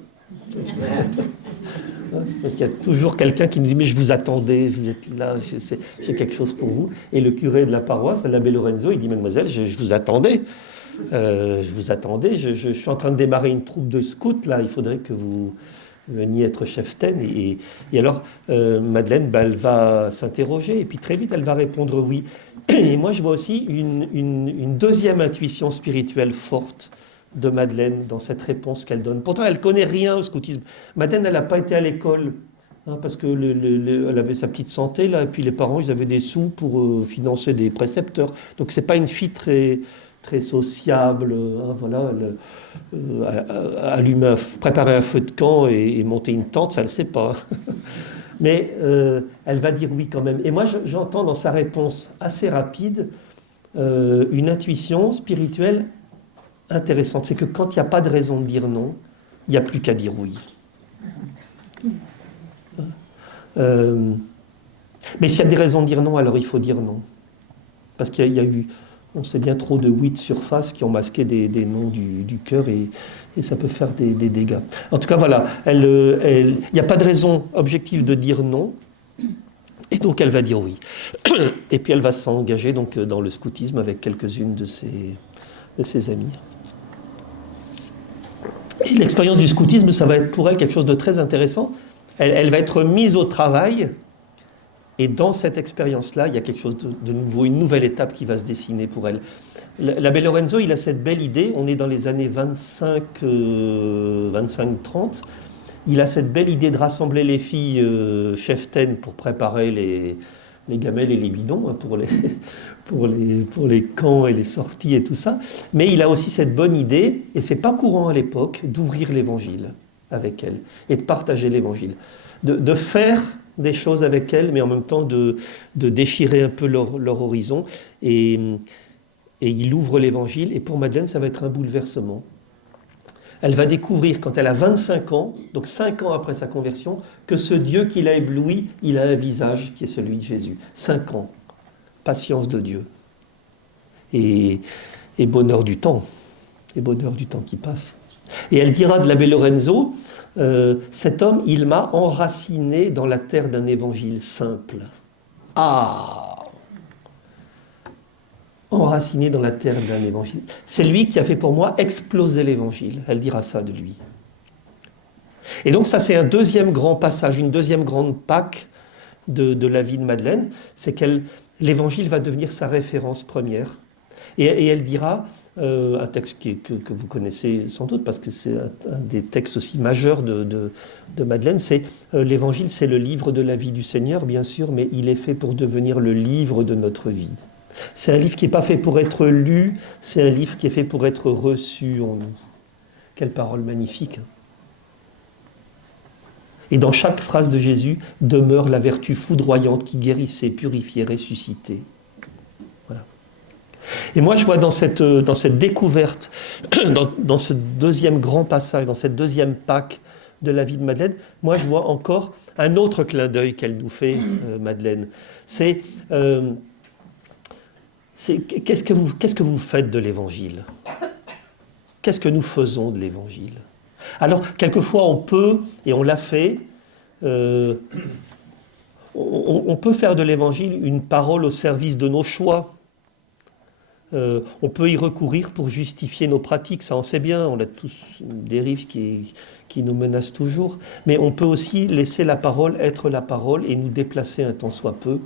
Parce qu'il y a toujours quelqu'un qui nous dit « mais je vous attendais, vous êtes là, j'ai quelque chose pour vous ». Et le curé de la paroisse, l'abbé Lorenzo, il dit « mademoiselle, je vous attendais, je suis en train de démarrer une troupe de scouts, là, il faudrait que vous veniez être cheftaine ». Et alors, Madeleine, elle va s'interroger, et puis très vite, elle va répondre « oui ». Et moi, je vois aussi une deuxième intuition spirituelle forte de Madeleine dans cette réponse qu'elle donne. Pourtant, elle ne connaît rien au scoutisme. Madeleine, elle n'a pas été à l'école, parce qu'elle avait sa petite santé, là, et puis les parents, ils avaient des sous pour financer des précepteurs. Donc, ce n'est pas une fille très, très sociable. Voilà, préparer un feu de camp et monter une tente, ça ne le sait pas. Mais elle va dire oui quand même. Et moi, j'entends dans sa réponse assez rapide une intuition spirituelle intéressante. C'est que quand il n'y a pas de raison de dire non, il n'y a plus qu'à dire oui. Mais s'il y a des raisons de dire non, alors il faut dire non. Parce qu'il y a eu, on sait bien, trop de oui de surface qui ont masqué des noms du cœur et ça peut faire des dégâts. En tout cas, voilà, il n'y a pas de raison objective de dire non, et donc elle va dire oui. Et puis elle va s'engager donc dans le scoutisme avec quelques-unes de ses amies. Et l'expérience du scoutisme, ça va être pour elle quelque chose de très intéressant. Elle va être mise au travail, et dans cette expérience-là, il y a quelque chose de nouveau, une nouvelle étape qui va se dessiner pour elle. L'abbé Lorenzo, il a cette belle idée, on est dans les années 25-30, il a cette belle idée de rassembler les filles cheftaines pour préparer les gamelles et les bidons, pour les camps et les sorties et tout ça. Mais il a aussi cette bonne idée, et c'est pas courant à l'époque, d'ouvrir l'évangile avec elle et de partager l'évangile. De faire des choses avec elle, mais en même temps de déchirer un peu leur horizon. Et il ouvre l'évangile, et pour Madeleine, ça va être un bouleversement. Elle va découvrir, quand elle a 25 ans, donc 5 ans après sa conversion, que ce Dieu qui l'a ébloui, il a un visage qui est celui de Jésus. 5 ans. Patience de Dieu. Et bonheur du temps. Et bonheur du temps qui passe. Et elle dira de l'abbé Lorenzo, cet homme, il m'a enraciné dans la terre d'un évangile simple. Ah! Enraciné dans la terre d'un évangile. C'est lui qui a fait pour moi exploser l'évangile. Elle dira ça de lui. Et donc ça, c'est un deuxième grand passage, une deuxième grande Pâque de la vie de Madeleine, c'est l'évangile va devenir sa référence première. Et elle dira, un texte que vous connaissez sans doute, parce que c'est un des textes aussi majeurs de Madeleine, c'est l'évangile, c'est le livre de la vie du Seigneur, bien sûr, mais il est fait pour devenir le livre de notre vie. C'est un livre qui n'est pas fait pour être lu, c'est un livre qui est fait pour être reçu en nous. Quelle parole magnifique! Et dans chaque phrase de Jésus demeure la vertu foudroyante qui guérissait, purifiait, ressuscitait. Voilà. Et moi, je vois dans cette découverte, dans ce deuxième grand passage, dans cette deuxième Pâque de la vie de Madeleine, moi, je vois encore un autre clin d'œil qu'elle nous fait, Madeleine. C'est qu'est-ce que vous faites de l'Évangile? Qu'est-ce que nous faisons de l'Évangile? Alors, quelquefois, on peut, et on l'a fait, on peut faire de l'Évangile une parole au service de nos choix. On peut y recourir pour justifier nos pratiques, ça on sait bien, on a tous une dérive qui nous menace toujours, mais on peut aussi laisser la parole être la parole et nous déplacer un tant soit peu.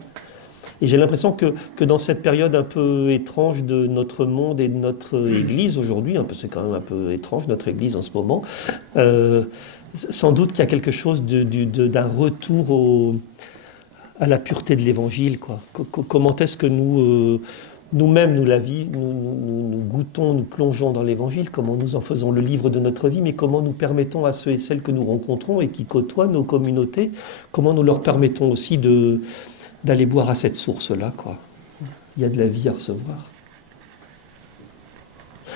Et j'ai l'impression que dans cette période un peu étrange de notre monde et de notre Église aujourd'hui, c'est quand même un peu étrange notre Église en ce moment, sans doute qu'il y a quelque chose d'un retour à la pureté de l'Évangile, quoi. Comment est-ce que nous-mêmes, nous goûtons, nous plongeons dans l'Évangile, comment nous en faisons le livre de notre vie, mais comment nous permettons à ceux et celles que nous rencontrons et qui côtoient nos communautés, comment nous leur permettons aussi d'aller boire à cette source-là, quoi. Il y a de la vie à recevoir.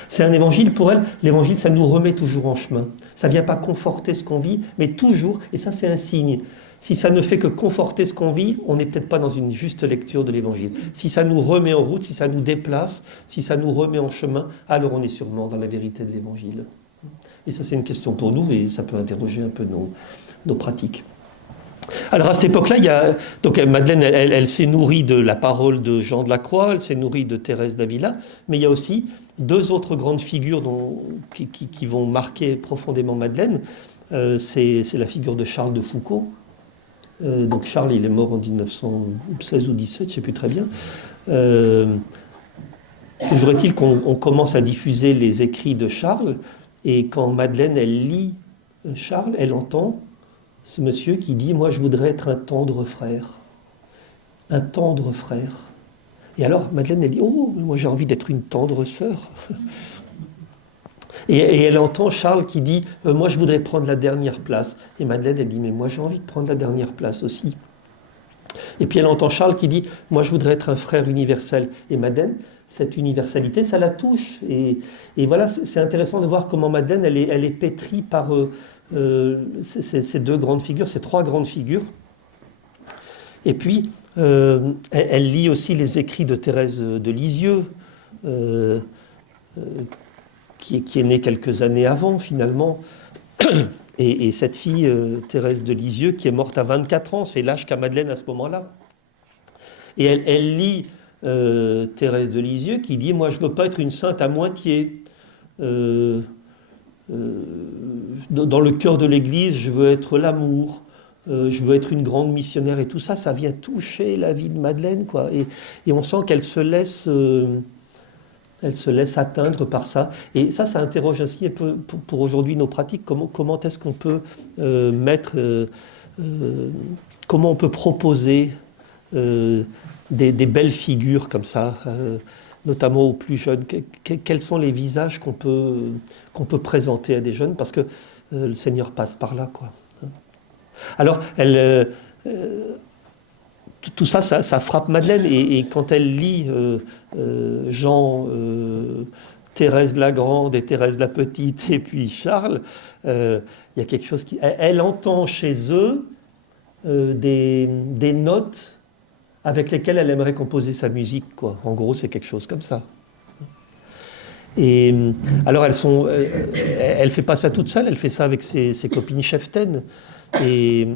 C'est un évangile, pour elle, l'évangile, ça nous remet toujours en chemin. Ça ne vient pas conforter ce qu'on vit, mais toujours, et ça c'est un signe, Si ça ne fait que conforter ce qu'on vit, on n'est peut-être pas dans une juste lecture de l'Évangile. Si ça nous remet en route, si ça nous déplace, si ça nous remet en chemin, alors on est sûrement dans la vérité de l'Évangile. Et ça, c'est une question pour nous et ça peut interroger un peu nos pratiques. Alors à cette époque-là, donc Madeleine, elle s'est nourrie de la parole de Jean de la Croix, elle s'est nourrie de Thérèse d'Avila, mais il y a aussi deux autres grandes figures qui vont marquer profondément Madeleine. C'est la figure de Charles de Foucault. Donc Charles, il est mort en 1916 ou 17, je ne sais plus très bien. Toujours est-il qu'on commence à diffuser les écrits de Charles, et quand Madeleine, elle lit Charles, elle entend ce monsieur qui dit « Moi, je voudrais être un tendre frère. Un tendre frère. » Et alors, Madeleine, elle dit « Oh, moi, j'ai envie d'être une tendre sœur. » Et elle entend Charles qui dit « Moi, je voudrais prendre la dernière place. » Et Madeleine, elle dit « Mais moi, j'ai envie de prendre la dernière place aussi. » Et puis elle entend Charles qui dit « Moi, je voudrais être un frère universel. » Et Madeleine, cette universalité, ça la touche. Et voilà, c'est intéressant de voir comment Madeleine, elle est pétrie par ces deux grandes figures, ces trois grandes figures. Et puis, elle lit aussi les écrits de Thérèse de Lisieux, qui est née quelques années avant, finalement. Et cette fille, Thérèse de Lisieux, qui est morte à 24 ans, c'est l'âge qu'a Madeleine à ce moment-là. Et elle lit Thérèse de Lisieux qui dit « Moi, je ne veux pas être une sainte à moitié. Dans le cœur de l'Église, je veux être l'amour. Je veux être une grande missionnaire. » Et tout ça, ça vient toucher la vie de Madeleine, quoi. Et on sent qu'elle se laisse... Elle se laisse atteindre par ça. Et ça interroge aussi un peu pour aujourd'hui nos pratiques. Comment est-ce qu'on peut comment on peut proposer des belles figures comme ça, notamment aux plus jeunes. Quels sont les visages qu'on peut présenter à des jeunes, parce que le Seigneur passe par là, quoi. Alors, tout ça, ça frappe Madeleine, et quand elle lit Jean, Thérèse la Grande et Thérèse la Petite, et puis Charles, il y a quelque chose qui... Elle entend chez eux des notes avec lesquelles elle aimerait composer sa musique, quoi. En gros, c'est quelque chose comme ça. Et alors, elle fait pas ça toute seule, elle fait ça avec ses copines cheftaines. Et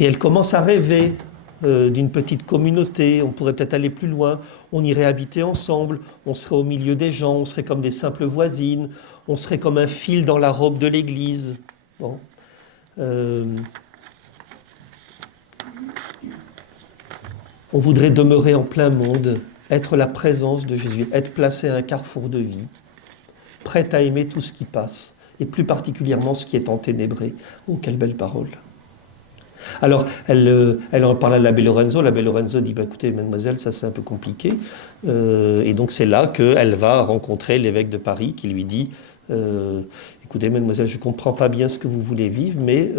elle commence à rêver d'une petite communauté. On pourrait peut-être aller plus loin, on irait habiter ensemble, on serait au milieu des gens, on serait comme des simples voisines, on serait comme un fil dans la robe de l'église. Bon. On voudrait demeurer en plein monde, être la présence de Jésus, être placé à un carrefour de vie, prête à aimer tout ce qui passe, et plus particulièrement ce qui est enténébré. Oh, quelle belle parole! Alors, elle en parle à l'abbé Lorenzo. L'abbé Lorenzo dit, écoutez, mademoiselle, ça c'est un peu compliqué. Et donc c'est là qu'elle va rencontrer l'évêque de Paris qui lui dit, écoutez, mademoiselle, je ne comprends pas bien ce que vous voulez vivre, mais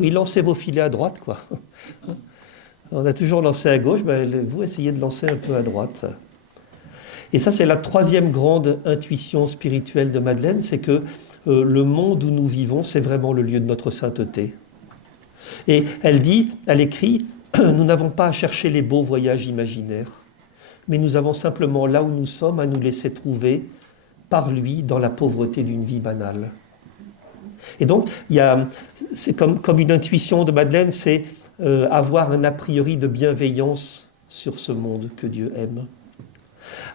oui, lancez vos filets à droite, quoi. On a toujours lancé à gauche, vous essayez de lancer un peu à droite. Et ça, c'est la troisième grande intuition spirituelle de Madeleine, c'est que le monde où nous vivons, c'est vraiment le lieu de notre sainteté. Et elle écrit, nous n'avons pas à chercher les beaux voyages imaginaires, mais nous avons simplement là où nous sommes à nous laisser trouver par lui dans la pauvreté d'une vie banale. Et donc, c'est comme une intuition de Madeleine, c'est avoir un a priori de bienveillance sur ce monde que Dieu aime.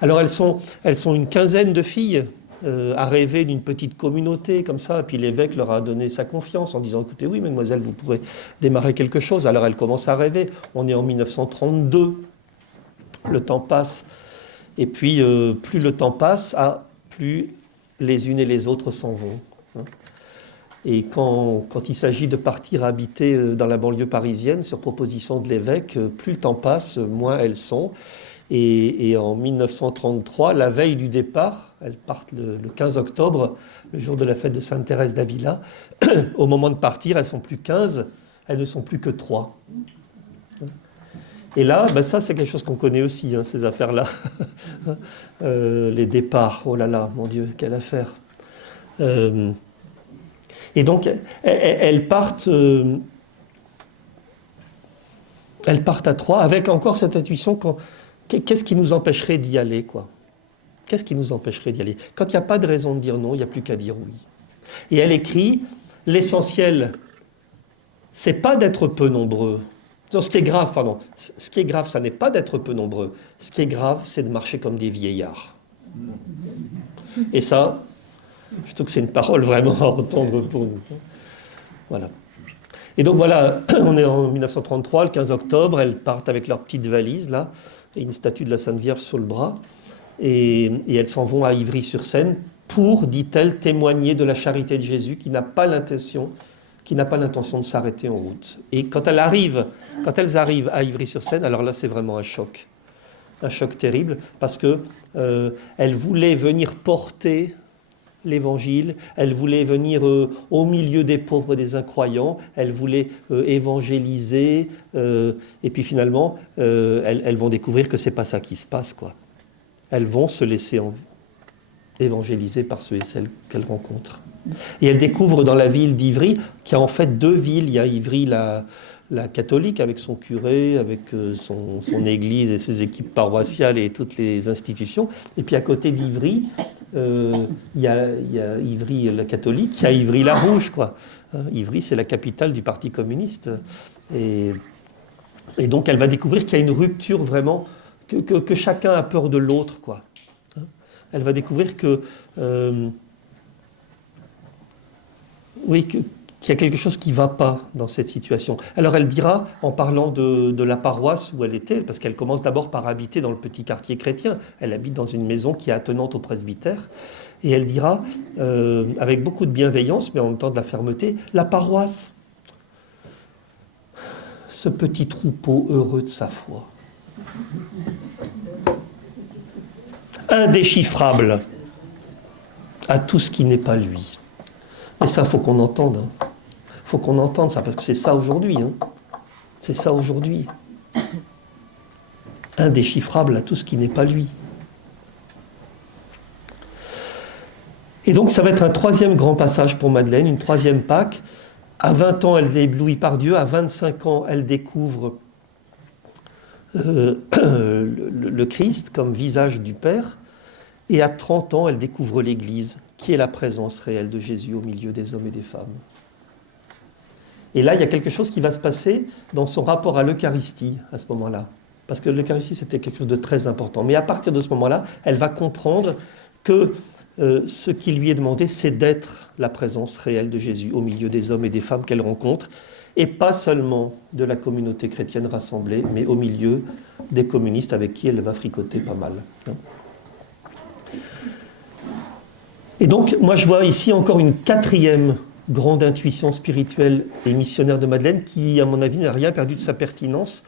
Alors elles sont une quinzaine de filles à rêver d'une petite communauté comme ça, et puis l'évêque leur a donné sa confiance en disant « Écoutez, oui, mademoiselle, vous pourrez démarrer quelque chose ». Alors elles commencent à rêver. On est en 1932, le temps passe, et puis plus le temps passe, plus les unes et les autres s'en vont. Et quand il s'agit de partir habiter dans la banlieue parisienne, sur proposition de l'évêque, plus le temps passe, moins elles sont. Et en 1933, la veille du départ, elles partent le 15 octobre, le jour de la fête de Sainte Thérèse d'Avila. Au moment de partir, elles ne sont plus 15, elles ne sont plus que 3. Et là, ça c'est quelque chose qu'on connaît aussi, ces affaires-là. Les départs, oh là là, mon Dieu, quelle affaire. Et donc, elles partent à trois, avec encore cette intuition, qu'est-ce qui nous empêcherait d'y aller, quoi? Qu'est-ce qui nous empêcherait d'y aller? Quand il n'y a pas de raison de dire non, il n'y a plus qu'à dire oui. Et elle écrit, l'essentiel, c'est pas d'être peu nombreux. Non, ce qui est grave, ça n'est pas d'être peu nombreux. Ce qui est grave, c'est de marcher comme des vieillards. Et ça, je trouve que c'est une parole vraiment à entendre pour nous. Voilà. Et donc voilà, on est en 1933, le 15 octobre, elles partent avec leur petite valise, là, et une statue de la Sainte Vierge sur le bras, et elles s'en vont à Ivry-sur-Seine pour, dit-elle, témoigner de la charité de Jésus qui n'a pas l'intention de s'arrêter en route. Et quand elles arrivent à Ivry-sur-Seine, alors là c'est vraiment un choc terrible, parce que elles voulaient venir porter l'évangile, elles voulaient venir au milieu des pauvres et des incroyants, elles voulaient évangéliser, et puis finalement, elles vont découvrir que c'est pas ça qui se passe, quoi. Elles vont se laisser évangéliser par ceux et celles qu'elles rencontrent. Et elles découvrent dans la ville d'Ivry, qui a en fait deux villes, il y a Ivry la catholique avec son curé, avec son église et ses équipes paroissiales et toutes les institutions, et puis à côté d'Ivry, il y a Ivry la catholique, il y a Ivry la rouge, quoi. Ivry, c'est la capitale du Parti communiste. Et donc, elle va découvrir qu'il y a une rupture vraiment, que chacun a peur de l'autre, quoi. Elle va découvrir qu'il y a quelque chose qui ne va pas dans cette situation. Alors elle dira, en parlant de la paroisse où elle était, parce qu'elle commence d'abord par habiter dans le petit quartier chrétien, elle habite dans une maison qui est attenante au presbytère, et elle dira, avec beaucoup de bienveillance, mais en même temps de la fermeté, la paroisse, ce petit troupeau heureux de sa foi, indéchiffrable à tout ce qui n'est pas lui. Et ça, il faut qu'on entende. Il faut qu'on entende ça, parce que c'est ça aujourd'hui. C'est ça aujourd'hui. Indéchiffrable à tout ce qui n'est pas lui. Et donc, ça va être un troisième grand passage pour Madeleine, une troisième Pâque. À 20 ans, elle est éblouie par Dieu. À 25 ans, elle découvre le Christ comme visage du Père. Et à 30 ans, elle découvre l'Église, qui est la présence réelle de Jésus au milieu des hommes et des femmes. Et là, il y a quelque chose qui va se passer dans son rapport à l'Eucharistie à ce moment-là. Parce que l'Eucharistie, c'était quelque chose de très important. Mais à partir de ce moment-là, elle va comprendre que ce qui lui est demandé, c'est d'être la présence réelle de Jésus au milieu des hommes et des femmes qu'elle rencontre, et pas seulement de la communauté chrétienne rassemblée, mais au milieu des communistes avec qui elle va fricoter pas mal. Et donc, moi, je vois ici encore une quatrième grande intuition spirituelle et missionnaire de Madeleine qui, à mon avis, n'a rien perdu de sa pertinence.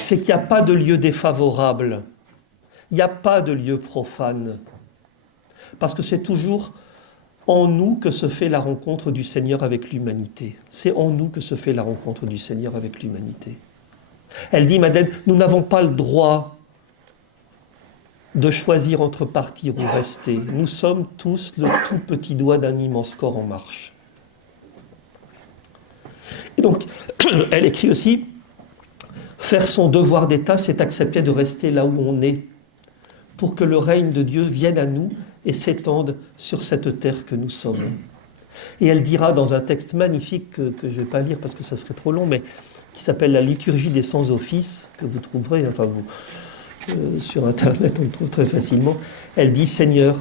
C'est qu'il n'y a pas de lieu défavorable. Il n'y a pas de lieu profane. Parce que c'est toujours en nous que se fait la rencontre du Seigneur avec l'humanité. C'est en nous que se fait la rencontre du Seigneur avec l'humanité. Elle dit, Madeleine, nous n'avons pas le droit de choisir entre partir ou rester. Nous sommes tous le tout petit doigt d'un immense corps en marche. Et donc, elle écrit aussi, faire son devoir d'État, c'est accepter de rester là où on est, pour que le règne de Dieu vienne à nous et s'étende sur cette terre que nous sommes. Et elle dira dans un texte magnifique que je ne vais pas lire parce que ça serait trop long, mais qui s'appelle la liturgie des sans-office, que vous trouverez, sur Internet, on le trouve très facilement. Elle dit, Seigneur,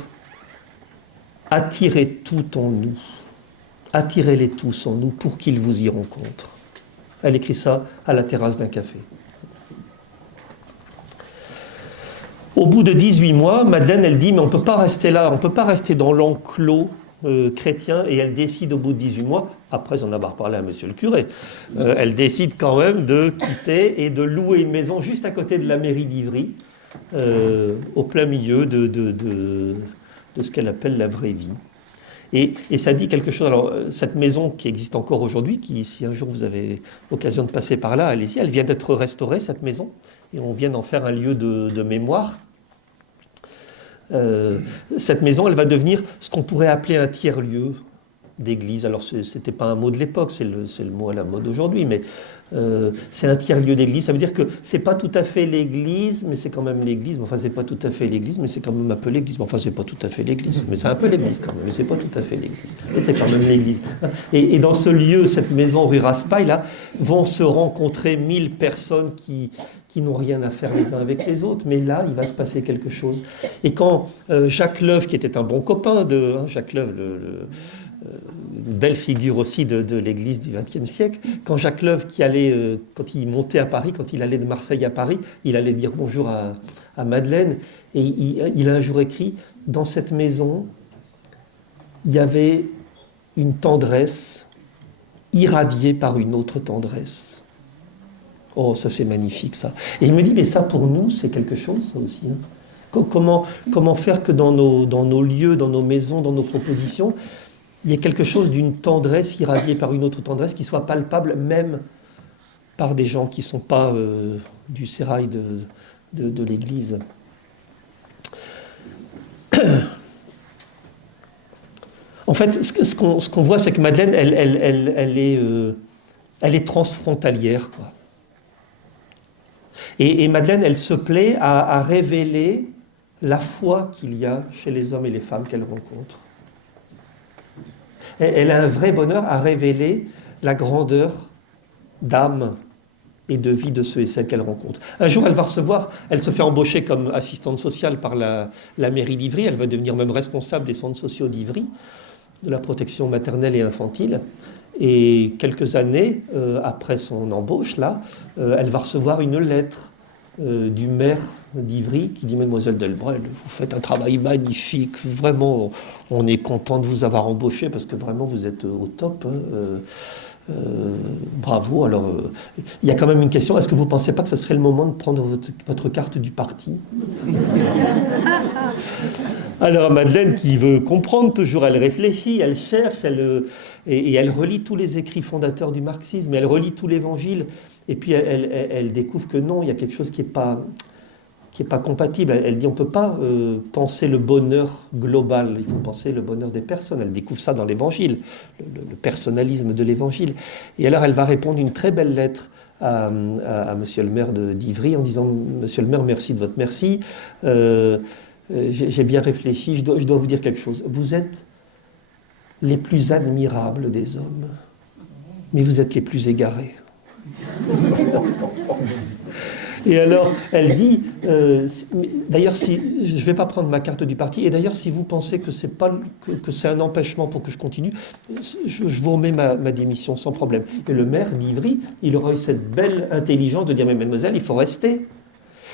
attirez tout en nous, attirez-les tous en nous pour qu'ils vous y rencontrent. Elle écrit ça à la terrasse d'un café. Au bout de 18 mois, Madeleine, elle dit, mais on ne peut pas rester là, on ne peut pas rester dans l'enclos chrétien, et elle décide au bout de 18 mois, après en avoir parlé à monsieur le curé, elle décide quand même de quitter et de louer une maison juste à côté de la mairie d'Ivry, au plein milieu de ce qu'elle appelle la vraie vie. Et ça dit quelque chose. Alors, cette maison qui existe encore aujourd'hui, qui, si un jour vous avez l'occasion de passer par là, allez-y, elle vient d'être restaurée, cette maison, et on vient d'en faire un lieu de mémoire. Cette maison, elle va devenir ce qu'on pourrait appeler un tiers-lieu d'église. Alors, ce n'était pas un mot de l'époque, c'est le mot à la mode aujourd'hui, mais c'est un tiers-lieu d'église. Ça veut dire que c'est pas tout à fait l'église, mais c'est quand même l'église. Enfin, c'est pas tout à fait l'église, mais c'est quand même un peu l'église. Enfin, c'est pas tout à fait l'église, mais c'est un peu l'église quand même, mais c'est pas tout à fait l'église. Mais c'est quand même l'église. Et dans ce lieu, cette maison rue Raspail, là, vont se rencontrer 1000 personnes qui n'ont rien à faire les uns avec les autres, mais là, il va se passer quelque chose. Et quand Jacques Leuve, qui était un bon copain de Jacques Leuve, une belle figure aussi de l'Église du XXe siècle, quand Jacques Leuve, quand il montait à Paris, quand il allait de Marseille à Paris, il allait dire bonjour à Madeleine, et il a un jour écrit, dans cette maison, il y avait une tendresse irradiée par une autre tendresse. Oh, ça c'est magnifique ça. Et il me dit, mais ça pour nous, c'est quelque chose, ça aussi. Hein. Comment faire que dans nos lieux, dans nos maisons, dans nos propositions, il y ait quelque chose d'une tendresse irradiée par une autre tendresse qui soit palpable même par des gens qui ne sont pas du sérail de l'Église. En fait, ce qu'on voit, c'est que Madeleine, elle est transfrontalière, quoi. Et Madeleine, elle se plaît à révéler la foi qu'il y a chez les hommes et les femmes qu'elle rencontre. Elle a un vrai bonheur à révéler la grandeur d'âme et de vie de ceux et celles qu'elle rencontre. Un jour, elle se fait embaucher comme assistante sociale par la mairie d'Ivry, elle va devenir même responsable des centres sociaux d'Ivry, de la protection maternelle et infantile. Et quelques années après son embauche, là, elle va recevoir une lettre du maire d'Ivry qui dit « Mademoiselle Delbrel, vous faites un travail magnifique, vraiment, on est content de vous avoir embauché parce que vraiment vous êtes au top. Hein, bravo. Alors, il y a quand même une question, est-ce que vous ne pensez pas que ce serait le moment de prendre votre carte du parti ?» Alors Madeleine, qui veut comprendre toujours, elle réfléchit, elle cherche, et elle relit tous les écrits fondateurs du marxisme, elle relit tout l'évangile, et puis elle découvre que non, il y a quelque chose qui n'est pas compatible. Elle dit on ne peut pas penser le bonheur global, il faut penser le bonheur des personnes. Elle découvre ça dans l'évangile, le personnalisme de l'évangile. Et alors elle va répondre une très belle lettre à monsieur le maire d'Ivry en disant « Monsieur le maire, merci de votre merci. J'ai bien réfléchi, je dois vous dire quelque chose. Vous êtes les plus admirables des hommes, mais vous êtes les plus égarés. » Et alors, elle dit, d'ailleurs, je ne vais pas prendre ma carte du parti, et d'ailleurs, si vous pensez que c'est un empêchement pour que je continue, je vous remets ma démission sans problème. Et le maire d'Ivry, il aura eu cette belle intelligence de dire, mais mademoiselle, il faut rester.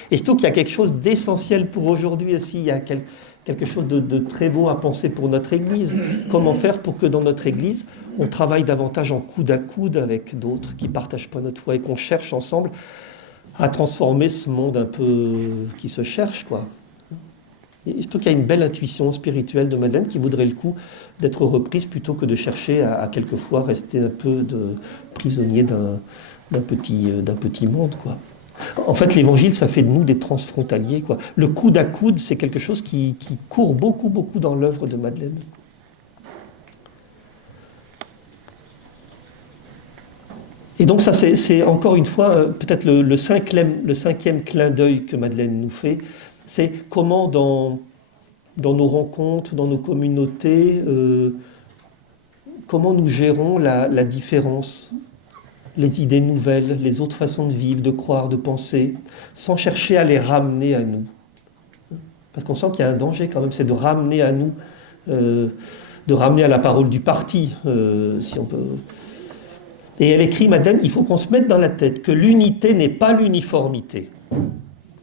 Et je trouve qu'il y a quelque chose d'essentiel pour aujourd'hui aussi, il y a quelque chose de très beau à penser pour notre Église. Comment faire pour que dans notre Église, on travaille davantage en coude à coude avec d'autres qui ne partagent pas notre foi et qu'on cherche ensemble à transformer ce monde un peu qui se cherche, quoi. Et je trouve qu'il y a une belle intuition spirituelle de Madeleine qui vaudrait le coup d'être reprise plutôt que de chercher à quelquefois rester un peu prisonnier d'un petit monde, quoi. En fait, l'évangile, ça fait de nous des transfrontaliers, quoi. Le coude à coude, c'est quelque chose qui court beaucoup, beaucoup dans l'œuvre de Madeleine. Et donc ça, c'est encore une fois peut-être le cinquième clin d'œil que Madeleine nous fait, c'est comment dans nos rencontres, dans nos communautés, comment nous gérons la différence, les idées nouvelles, les autres façons de vivre, de croire, de penser, sans chercher à les ramener à nous. Parce qu'on sent qu'il y a un danger quand même, c'est de ramener à nous, de ramener à la parole du parti, si on peut... Et elle écrit, Madeleine, il faut qu'on se mette dans la tête que l'unité n'est pas l'uniformité.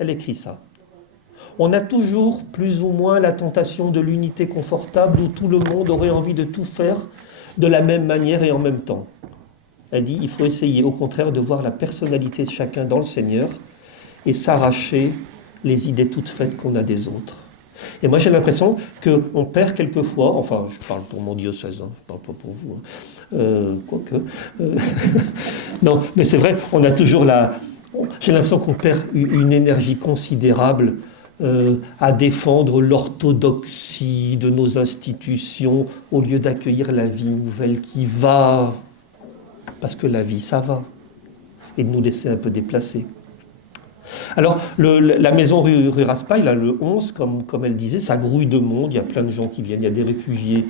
Elle écrit ça. On a toujours plus ou moins la tentation de l'unité confortable où tout le monde aurait envie de tout faire de la même manière et en même temps. Elle dit, il faut essayer au contraire de voir la personnalité de chacun dans le Seigneur et s'arracher les idées toutes faites qu'on a des autres. Et moi j'ai l'impression qu'on perd quelquefois, enfin je parle pour mon diocèse, hein, pas pour vous, hein, quoique, non, mais c'est vrai, on a toujours j'ai l'impression qu'on perd une énergie considérable à défendre l'orthodoxie de nos institutions au lieu d'accueillir la vie nouvelle qui va, parce que la vie ça va, et de nous laisser un peu déplacer. Alors, la maison rue Raspail, là, le 11, comme elle disait, ça grouille de monde, il y a plein de gens qui viennent, il y a des réfugiés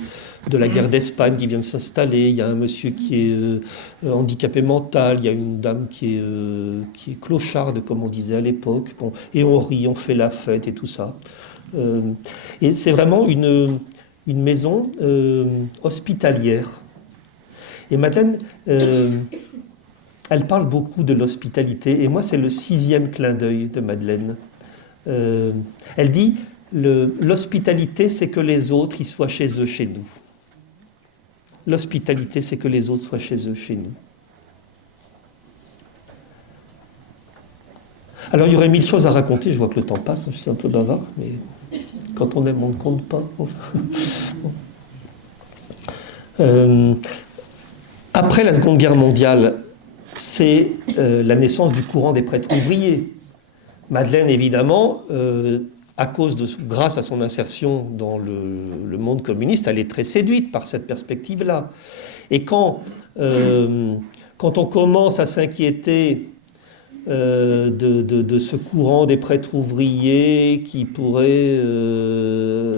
de la guerre d'Espagne qui viennent s'installer, il y a un monsieur qui est handicapé mental, il y a une dame qui est clocharde, comme on disait à l'époque, bon, et on rit, on fait la fête et tout ça. Et c'est vraiment une maison hospitalière. Et Madeleine... elle parle beaucoup de l'hospitalité, et moi c'est le 6e clin d'œil de Madeleine. Elle dit, l'hospitalité c'est que les autres ils soient chez eux, chez nous. L'hospitalité c'est que les autres soient chez eux, chez nous. Alors il y aurait 1000 choses à raconter, je vois que le temps passe, je suis un peu bavard, mais quand on aime on ne compte pas. Après la Seconde Guerre mondiale, c'est la naissance du courant des prêtres ouvriers. Madeleine, évidemment, grâce à son insertion dans le monde communiste, elle est très séduite par cette perspective-là. Et quand on commence à s'inquiéter de ce courant des prêtres ouvriers qui pourrait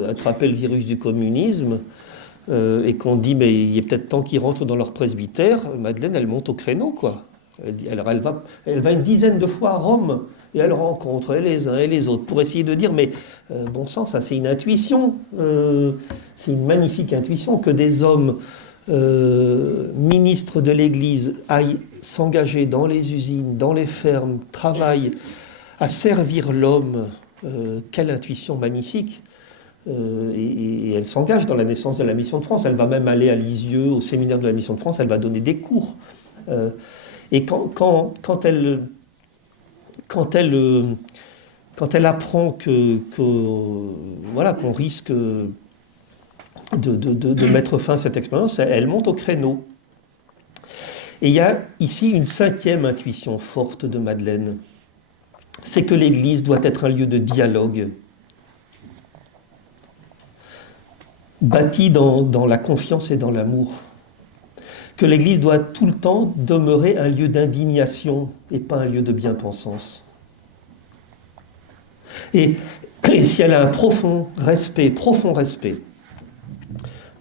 attraper le virus du communisme, et qu'on dit mais il est peut-être temps qu'ils rentrent dans leur presbytère, Madeleine elle monte au créneau quoi. Alors elle va une dizaine de fois à Rome et elle rencontre les uns et les autres pour essayer de dire mais bon sang, ça c'est une intuition, c'est une magnifique intuition que des hommes ministres de l'Église aillent s'engager dans les usines, dans les fermes, travaillent à servir l'homme. Quelle intuition magnifique. Et elle s'engage dans la naissance de la Mission de France. Elle va même aller à Lisieux, au séminaire de la Mission de France, elle va donner des cours. Et quand elle apprend qu'on risque de mettre fin à cette expérience, elle monte au créneau. Et il y a ici une 5e intuition forte de Madeleine. C'est que l'Église doit être un lieu de dialogue, bâti dans la confiance et dans l'amour. Que l'Église doit tout le temps demeurer un lieu d'indignation et pas un lieu de bien-pensance. Et si elle a un profond respect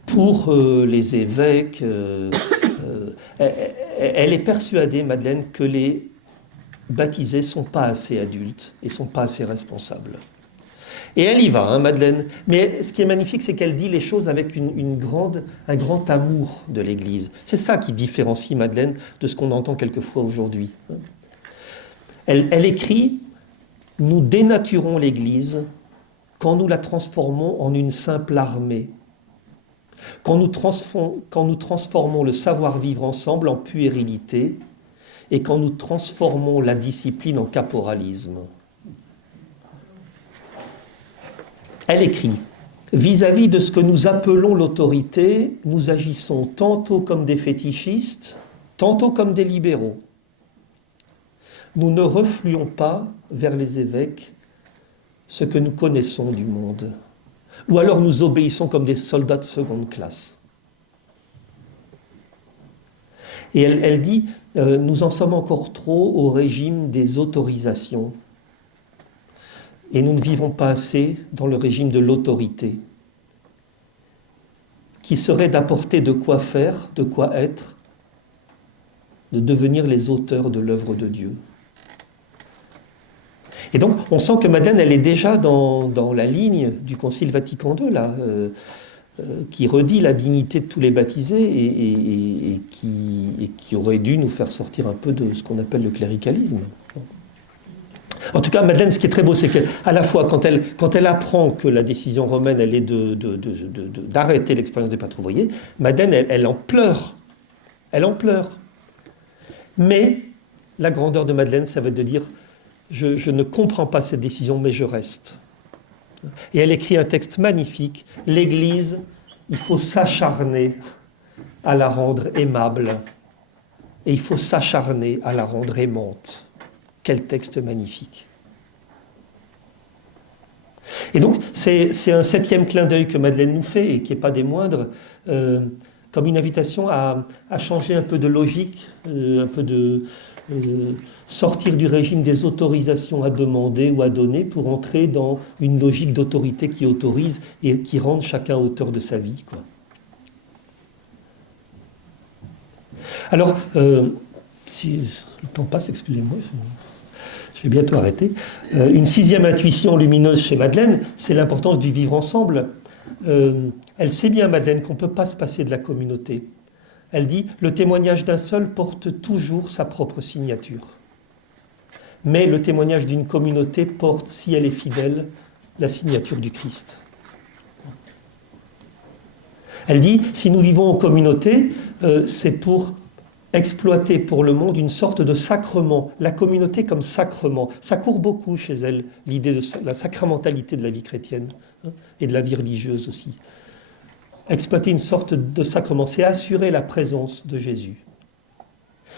pour les évêques, elle est persuadée, Madeleine, que les baptisés ne sont pas assez adultes et ne sont pas assez responsables. Et elle y va, hein, Madeleine. Mais ce qui est magnifique, c'est qu'elle dit les choses avec un grand amour de l'Église. C'est ça qui différencie Madeleine de ce qu'on entend quelquefois aujourd'hui. Elle écrit « Nous dénaturons l'Église quand nous la transformons en une simple armée, quand nous transformons le savoir-vivre ensemble en puérilité et quand nous transformons la discipline en caporalisme. » Elle écrit « Vis-à-vis de ce que nous appelons l'autorité, nous agissons tantôt comme des fétichistes, tantôt comme des libéraux. Nous ne refluons pas vers les évêques ce que nous connaissons du monde, ou alors nous obéissons comme des soldats de seconde classe. » Et elle dit « Nous en sommes encore trop au régime des autorisations. » Et nous ne vivons pas assez dans le régime de l'autorité, qui serait d'apporter de quoi faire, de quoi être, de devenir les auteurs de l'œuvre de Dieu. Et donc, on sent que Madeleine, elle est déjà dans la ligne du Concile Vatican II, là, qui redit la dignité de tous les baptisés et qui aurait dû nous faire sortir un peu de ce qu'on appelle le cléricalisme. En tout cas, Madeleine, ce qui est très beau, c'est qu'à la fois, quand elle apprend que la décision romaine, elle est d'arrêter l'expérience des prêtres ouvriers, Madeleine, elle en pleure. Elle en pleure. Mais la grandeur de Madeleine, ça va être de dire « je ne comprends pas cette décision, mais je reste ». Et elle écrit un texte magnifique. « L'Église, il faut s'acharner à la rendre aimable et il faut s'acharner à la rendre aimante. » Quel texte magnifique. Et donc, c'est un 7e clin d'œil que Madeleine nous fait, et qui n'est pas des moindres, comme une invitation à changer un peu de logique, un peu de sortir du régime des autorisations à demander ou à donner pour entrer dans une logique d'autorité qui autorise et qui rende chacun auteur de sa vie, quoi. Alors, si le temps passe, excusez-moi, je vais bientôt arrêter. Une 6e intuition lumineuse chez Madeleine, c'est l'importance du vivre ensemble. Elle sait bien, Madeleine, qu'on ne peut pas se passer de la communauté. Elle dit « Le témoignage d'un seul porte toujours sa propre signature. Mais le témoignage d'une communauté porte, si elle est fidèle, la signature du Christ. » Elle dit « Si nous vivons en communauté, c'est pour exploiter pour le monde une sorte de sacrement, la communauté comme sacrement. » Ça court beaucoup chez elle, l'idée de la sacramentalité de la vie chrétienne, hein, et de la vie religieuse aussi. Exploiter une sorte de sacrement, c'est assurer la présence de Jésus.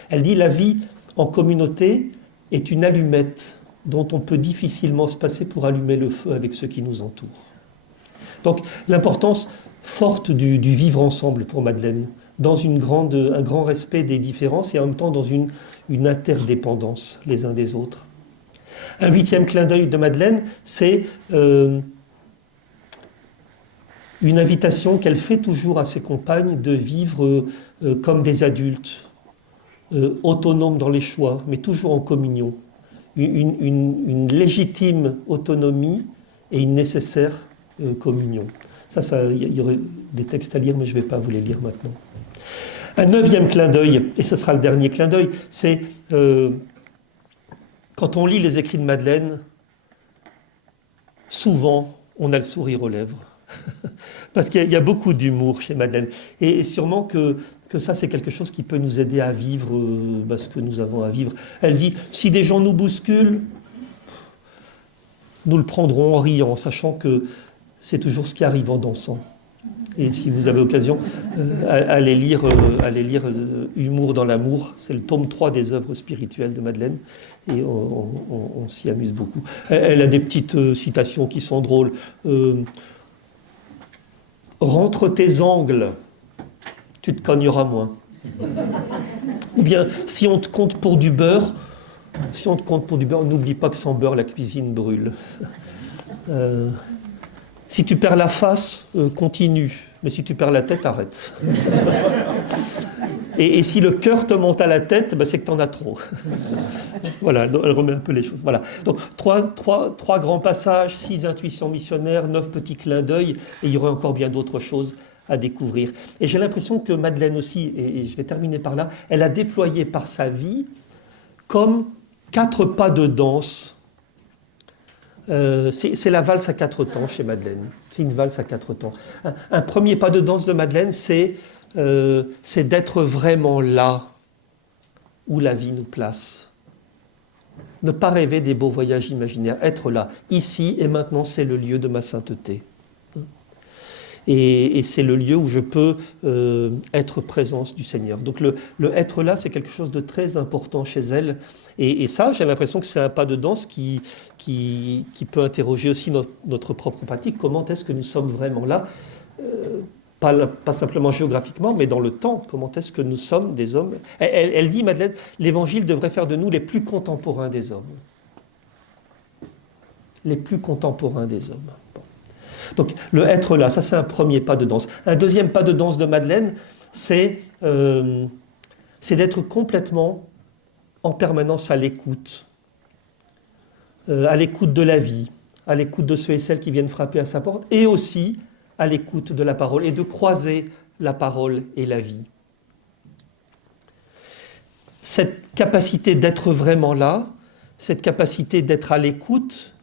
Elle dit la vie en communauté est une allumette dont on peut difficilement se passer pour allumer le feu avec ceux qui nous entourent. Donc l'importance forte du vivre ensemble pour Madeleine, dans un grand respect des différences et en même temps dans une interdépendance les uns des autres. Un 8e clin d'œil de Madeleine, c'est une invitation qu'elle fait toujours à ses compagnes de vivre comme des adultes, autonomes dans les choix, mais toujours en communion. Une légitime autonomie et une nécessaire communion. Il y aurait des textes à lire, mais je ne vais pas vous les lire maintenant. Un 9e clin d'œil, et ce sera le dernier clin d'œil, c'est quand on lit les écrits de Madeleine, souvent on a le sourire aux lèvres. Parce qu'il y a beaucoup d'humour chez Madeleine. Et sûrement que ça, c'est quelque chose qui peut nous aider à vivre ce que nous avons à vivre. Elle dit, si des gens nous bousculent, nous le prendrons en riant, sachant que c'est toujours ce qui arrive en dansant. Et si vous avez l'occasion, allez lire Humour dans l'amour, c'est le tome 3 des œuvres spirituelles de Madeleine, et on s'y amuse beaucoup. Elle a des petites citations qui sont drôles. Rentre tes angles, tu te cogneras moins. Ou bien, si on te compte pour du beurre, n'oublie pas que sans beurre, la cuisine brûle. Si tu perds la face, continue. Mais si tu perds la tête, arrête. Et si le cœur te monte à la tête, c'est que tu en as trop. Voilà, elle remet un peu les choses. Voilà. Donc, trois grands passages, 6 intuitions missionnaires, 9 petits clins d'œil, et il y aurait encore bien d'autres choses à découvrir. Et j'ai l'impression que Madeleine aussi, et je vais terminer par là, elle a déployé par sa vie comme 4 pas de danse. C'est la valse à 4 temps chez Madeleine. C'est une valse à 4 temps. Un premier pas de danse de Madeleine, c'est d'être vraiment là où la vie nous place. Ne pas rêver des beaux voyages imaginaires, être là. Ici et maintenant, c'est le lieu de ma sainteté. Et c'est le lieu où je peux être présence du Seigneur. Donc le être là, c'est quelque chose de très important chez elle. Et ça, j'ai l'impression que c'est un pas de danse qui peut interroger aussi notre propre pratique. Comment est-ce que nous sommes vraiment là, pas simplement géographiquement, mais dans le temps. Comment est-ce que nous sommes des hommes? Elle dit, Madeleine, l'Évangile devrait faire de nous les plus contemporains des hommes. Les plus contemporains des hommes. Bon. Donc, le être là, ça c'est un premier pas de danse. Un deuxième pas de danse de Madeleine, c'est d'être complètement en permanence à l'écoute de la vie, à l'écoute de ceux et celles qui viennent frapper à sa porte, et aussi à l'écoute de la parole, et de croiser la parole et la vie. Cette capacité d'être vraiment là, cette capacité d'être à l'écoute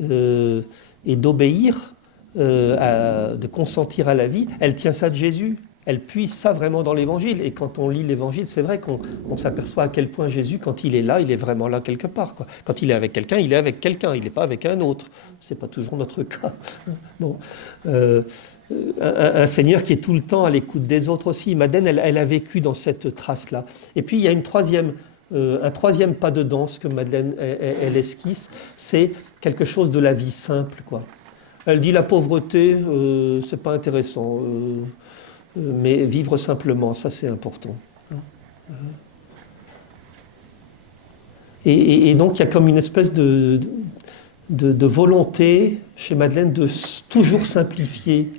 et d'obéir, de consentir à la vie, elle tient ça de Jésus. Elle puise ça vraiment dans l'Évangile. Et quand on lit l'Évangile, c'est vrai qu'on s'aperçoit à quel point Jésus, quand il est là, il est vraiment là quelque part, quoi. Quand il est avec quelqu'un, il est avec quelqu'un, il n'est pas avec un autre. Ce n'est pas toujours notre cas. Bon. Un Seigneur qui est tout le temps à l'écoute des autres aussi. Madeleine, elle a vécu dans cette trace-là. Et puis, il y a une troisième un troisième pas de danse que Madeleine elle esquisse, c'est quelque chose de la vie simple, quoi. Elle dit la pauvreté, c'est pas intéressant, mais vivre simplement, ça c'est important. Et donc il y a comme une espèce de volonté chez Madeleine de toujours simplifier.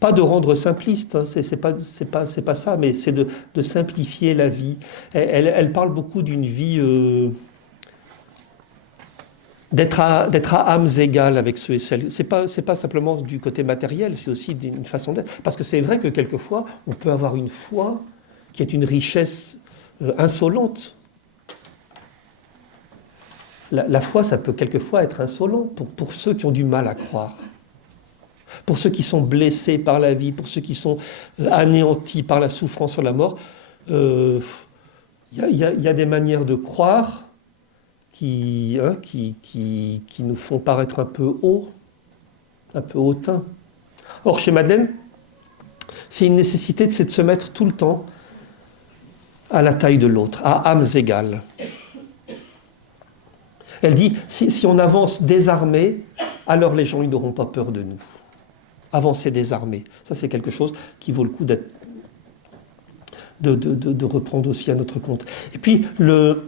Pas de rendre simpliste, hein, c'est pas ça, mais c'est de simplifier la vie. Elle parle beaucoup d'une vie d'être à âmes égales avec ceux et celles. C'est pas simplement du côté matériel, c'est aussi d'une façon d'être. Parce que c'est vrai que quelquefois, on peut avoir une foi qui est une richesse insolente. La foi, ça peut quelquefois être insolent pour ceux qui ont du mal à croire. Pour ceux qui sont blessés par la vie, pour ceux qui sont anéantis par la souffrance ou la mort, il y a des manières de croire qui nous font paraître un peu haut, un peu hautain. Or, chez Madeleine, c'est une nécessité, c'est de se mettre tout le temps à la taille de l'autre, à âmes égales. Elle dit, si on avance désarmé, alors les gens n'auront pas peur de nous. Avancer désarmé. Ça, c'est quelque chose qui vaut le coup de reprendre aussi à notre compte. Et puis, le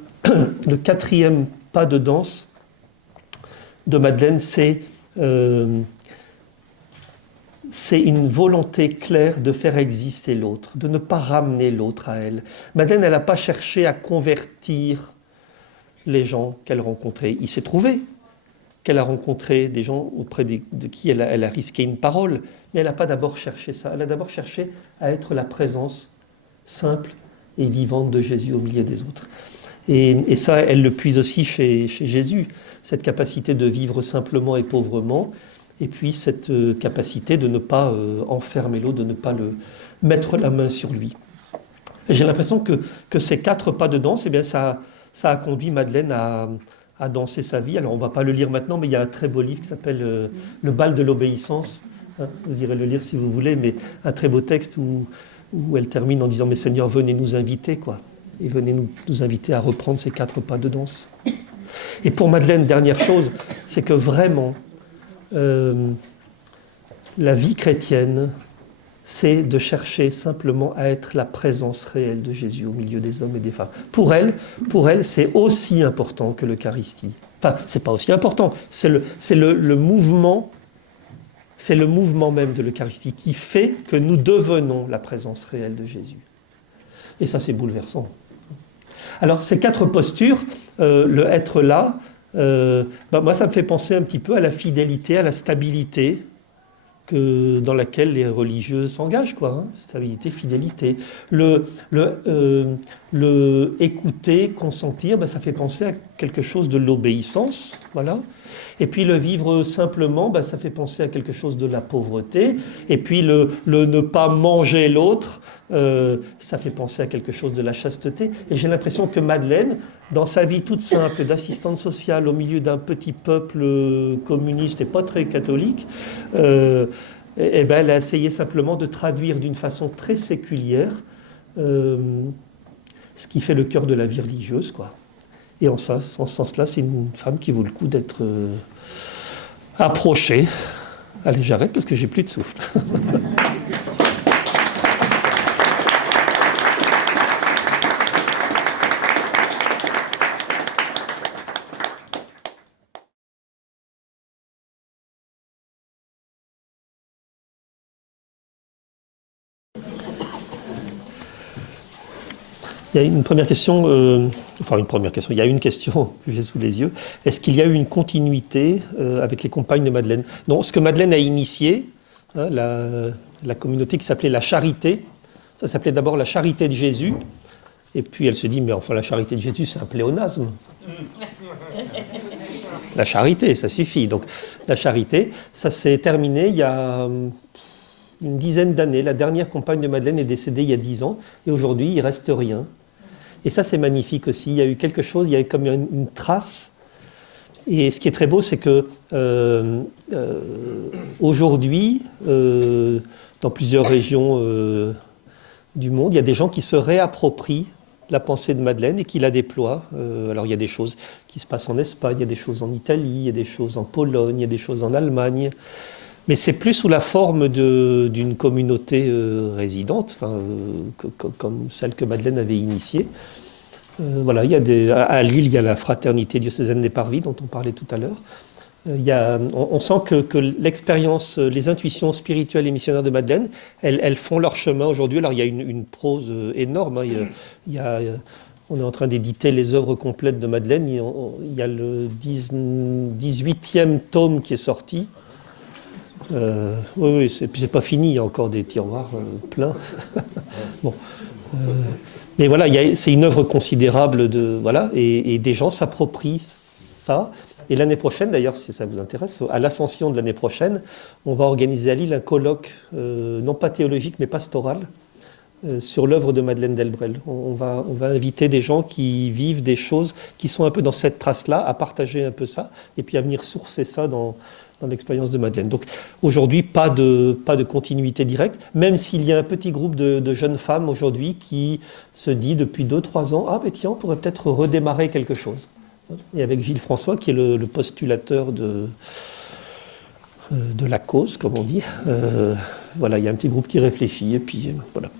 quatrième pas de danse de Madeleine, c'est une volonté claire de faire exister l'autre, de ne pas ramener l'autre à elle. Madeleine, elle n'a pas cherché à convertir les gens qu'elle rencontrait. Il s'est trouvé qu'elle a rencontré des gens auprès de qui elle a risqué une parole, mais elle n'a pas d'abord cherché ça. Elle a d'abord cherché à être la présence simple et vivante de Jésus au milieu des autres. Et ça, elle le puise aussi chez Jésus, cette capacité de vivre simplement et pauvrement, et puis cette capacité de ne pas enfermer l'autre, de ne pas mettre la main sur lui. Et j'ai l'impression que ces 4 pas de danse, eh bien, ça a conduit Madeleine à danser sa vie. Alors on ne va pas le lire maintenant, mais il y a un très beau livre qui s'appelle Le bal de l'obéissance. Hein, vous irez le lire si vous voulez, mais un très beau texte où elle termine en disant « Mais Seigneur, venez nous inviter, quoi. Et venez nous inviter à reprendre ces 4 pas de danse. » Et pour Madeleine, dernière chose, c'est que vraiment, la vie chrétienne, c'est de chercher simplement à être la présence réelle de Jésus au milieu des hommes et des femmes. Pour elle, c'est aussi important que l'Eucharistie. Enfin, c'est pas aussi important, c'est le mouvement, c'est le mouvement même de l'Eucharistie qui fait que nous devenons la présence réelle de Jésus. Et ça, c'est bouleversant. Alors, ces 4 postures, le être là, moi, ça me fait penser un petit peu à la fidélité, à la stabilité, dans laquelle les religieux s'engagent, quoi, hein, stabilité, fidélité. Le écouter, consentir, ça fait penser à quelque chose de l'obéissance, voilà. Et puis le vivre simplement, ça fait penser à quelque chose de la pauvreté. Et puis le ne pas manger l'autre, ça fait penser à quelque chose de la chasteté. Et j'ai l'impression que Madeleine, dans sa vie toute simple d'assistante sociale au milieu d'un petit peuple communiste et pas très catholique, elle a essayé simplement de traduire d'une façon très séculière ce qui fait le cœur de la vie religieuse, quoi. Et en ce sens-là, c'est une femme qui vaut le coup d'être approchée. Allez, j'arrête parce que j'ai plus de souffle. Il y a une première question, il y a une question que j'ai sous les yeux. Est-ce qu'il y a eu une continuité avec les compagnes de Madeleine? Non, ce que Madeleine a initié, hein, la communauté qui s'appelait la Charité, ça s'appelait d'abord la Charité de Jésus, et puis elle se dit, mais enfin la Charité de Jésus, c'est un pléonasme. La charité, ça suffit. Donc la Charité, ça s'est terminé il y a une dizaine d'années. La dernière compagne de Madeleine est décédée il y a 10 ans, et aujourd'hui, il ne reste rien. Et ça, c'est magnifique aussi. Il y a eu quelque chose, il y a eu comme une trace. Et ce qui est très beau, c'est que aujourd'hui, dans plusieurs régions du monde, il y a des gens qui se réapproprient la pensée de Madeleine et qui la déploie. Alors il y a des choses qui se passent en Espagne, il y a des choses en Italie, il y a des choses en Pologne, il y a des choses en Allemagne. Mais c'est plus sous la forme d'une communauté résidente, comme celle que Madeleine avait initiée. Voilà, à Lille, il y a la fraternité diocésaine des Parvis, dont on parlait tout à l'heure. On sent que l'expérience, les intuitions spirituelles et missionnaires de Madeleine, elles font leur chemin aujourd'hui. Alors il y a une prose énorme. On est en train d'éditer les œuvres complètes de Madeleine. Il y a le 18e tome qui est sorti. Oui, c'est pas fini, il y a encore des tiroirs pleins. Bon. Mais voilà, c'est une œuvre considérable et des gens s'approprient ça. Et l'année prochaine, d'ailleurs, si ça vous intéresse, à l'Ascension de l'année prochaine, on va organiser à Lille un colloque, non pas théologique, mais pastoral, sur l'œuvre de Madeleine Delbrel. On va inviter des gens qui vivent des choses qui sont un peu dans cette trace-là, à partager un peu ça, et puis à venir sourcer ça dans l'expérience de Madeleine. Donc aujourd'hui, pas de continuité directe, même s'il y a un petit groupe de jeunes femmes aujourd'hui qui se dit depuis 2-3 ans, ah ben tiens, on pourrait peut-être redémarrer quelque chose. Et avec Gilles François, qui est le postulateur de la cause, comme on dit, voilà, il y a un petit groupe qui réfléchit, et puis voilà.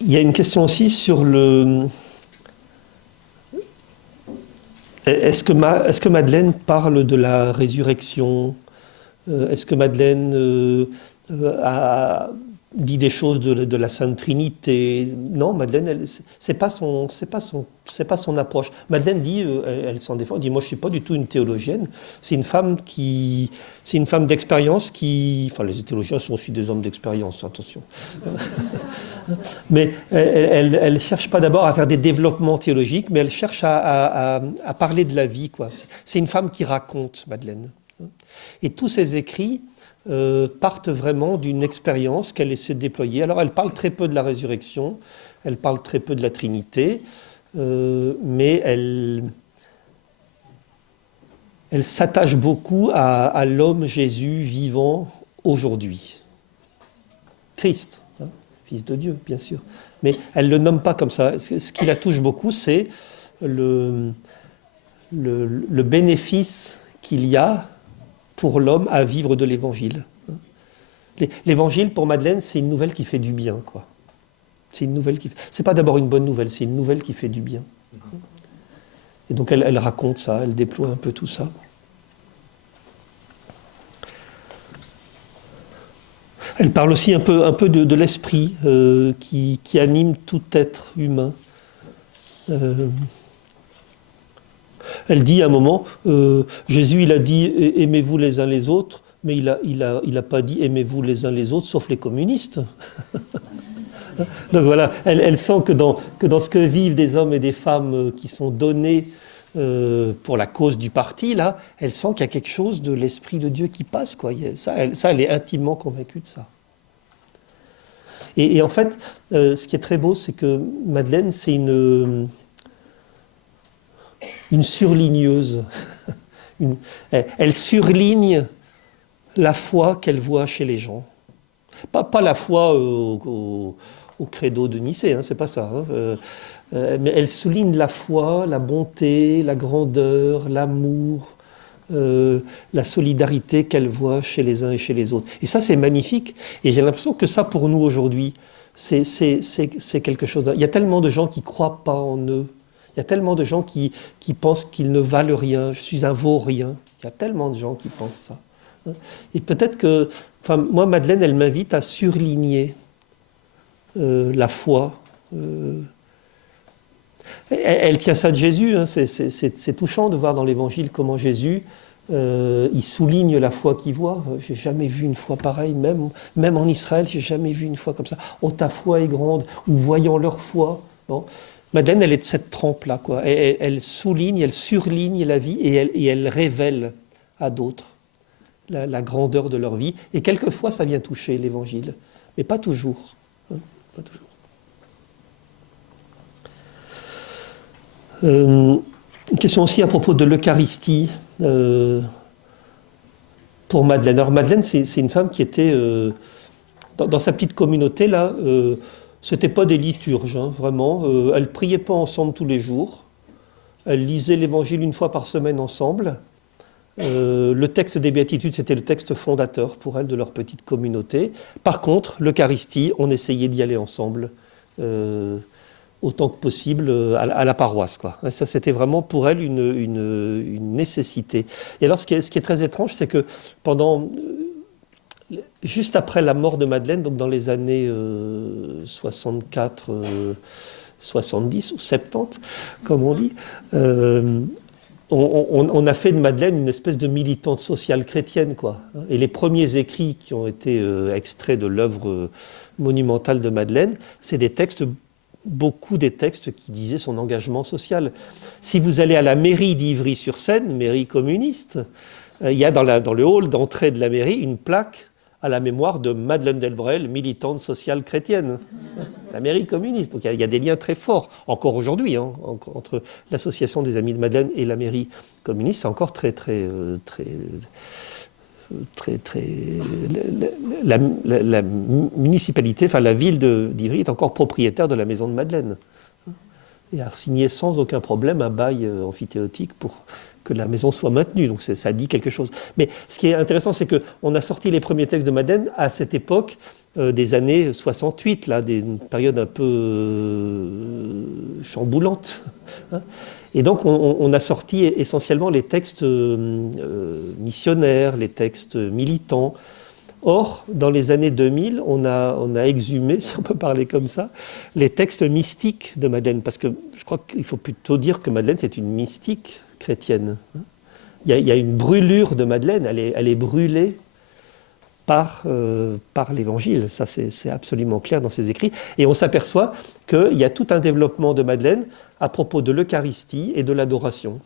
Il y a une question aussi sur le... Est-ce que Madeleine parle de la résurrection? Est-ce que Madeleine dit des choses de la Sainte Trinité? Non, Madeleine, c'est pas son approche. Madeleine dit, elle s'en défend, elle dit, moi je suis pas du tout une théologienne. C'est une femme d'expérience enfin les théologiens sont aussi des hommes d'expérience, attention. Mais elle ne cherche pas d'abord à faire des développements théologiques, mais elle cherche à parler de la vie, quoi. C'est une femme qui raconte, Madeleine. Et tous ses écrits partent vraiment d'une expérience qu'elle essaie de déployer. Alors elle parle très peu de la résurrection, elle parle très peu de la Trinité, mais elle s'attache beaucoup à l'homme Jésus vivant aujourd'hui. Christ, Fils de Dieu, bien sûr. Mais elle ne le nomme pas comme ça. Ce qui la touche beaucoup, c'est le bénéfice qu'il y a pour l'homme à vivre de l'Évangile. L'Évangile, pour Madeleine, c'est une nouvelle qui fait du bien, quoi. C'est une nouvelle c'est pas d'abord une bonne nouvelle, c'est une nouvelle qui fait du bien. Et donc elle raconte ça, elle déploie un peu tout ça. Elle parle aussi un peu de l'esprit qui anime tout être humain. Elle dit à un moment, Jésus il a dit aimez-vous les uns les autres, mais il a pas dit aimez-vous les uns les autres, sauf les communistes. Donc voilà, elle sent que dans ce que vivent des hommes et des femmes qui sont donnés pour la cause du parti, là, elle sent qu'il y a quelque chose de l'Esprit de Dieu qui passe, quoi. Elle est intimement convaincue de ça. Et en fait, ce qui est très beau, c'est que Madeleine, c'est une surligneuse. Elle surligne la foi qu'elle voit chez les gens. Pas la foi au credo de Nicée, c'est pas ça. Mais elle souligne la foi, la bonté, la grandeur, l'amour, la solidarité qu'elle voit chez les uns et chez les autres. Et ça, c'est magnifique. Et j'ai l'impression que ça, pour nous aujourd'hui, c'est quelque chose. Il y a tellement de gens qui ne croient pas en eux. Il y a tellement de gens qui pensent qu'ils ne valent rien. Je suis un vaut-rien. Il y a tellement de gens qui pensent ça. Et peut-être que, moi, Madeleine, elle m'invite à surligner la foi. Elle tient ça de Jésus. C'est touchant de voir dans l'Évangile comment Jésus, il souligne la foi qu'il voit. J'ai jamais vu une foi pareille, même en Israël, j'ai jamais vu une foi comme ça. Oh, ta foi est grande, ou voyant leur foi. Bon. Madeleine, elle est de cette trempe-là, quoi. Elle souligne, elle surligne la vie et elle révèle à d'autres la grandeur de leur vie. Et quelquefois, ça vient toucher l'Évangile, mais pas toujours. Pas toujours. Une question aussi à propos de l'Eucharistie pour Madeleine. Alors Madeleine, c'est une femme qui était dans sa petite communauté là. C'était pas des liturges, hein, vraiment. Elles priaient pas ensemble tous les jours. Elles lisaient l'Évangile une fois par semaine ensemble. Le texte des Béatitudes, c'était le texte fondateur pour elles de leur petite communauté. Par contre, l'Eucharistie, on essayait d'y aller ensemble, autant que possible, à la paroisse, quoi. Ça, c'était vraiment pour elles une nécessité. Et alors, ce qui est très étrange, c'est que juste après la mort de Madeleine, donc dans les années 64, 70 ou 70, comme on dit, on a fait de Madeleine une espèce de militante sociale chrétienne, quoi. Et les premiers écrits qui ont été extraits de l'œuvre monumentale de Madeleine, c'est beaucoup des textes qui disaient son engagement social. Si vous allez à la mairie d'Ivry-sur-Seine, mairie communiste, il y a dans le hall d'entrée de la mairie une plaque à la mémoire de Madeleine Delbrel, militante sociale chrétienne. La mairie communiste. Donc il y a des liens très forts, encore aujourd'hui, hein, entre l'association des Amis de Madeleine et la mairie communiste. C'est encore très. La municipalité, enfin la ville d'Ivry est encore propriétaire de la maison de Madeleine. Et a signé sans aucun problème un bail amphithéotique pour que la maison soit maintenue. Donc ça dit quelque chose. Mais ce qui est intéressant, c'est qu'on a sorti les premiers textes de Madeleine à cette époque des années 68, là, une période un peu chamboulante. Hein. Et donc on a sorti essentiellement les textes missionnaires, les textes militants. Or, dans les années 2000, on a exhumé, si on peut parler comme ça, les textes mystiques de Madeleine. Parce que je crois qu'il faut plutôt dire que Madeleine, c'est une mystique chrétienne. Il y a une brûlure de Madeleine, elle est brûlée par l'Évangile. Ça, c'est absolument clair dans ses écrits. Et on s'aperçoit qu'il y a tout un développement de Madeleine à propos de l'Eucharistie et de l'adoration.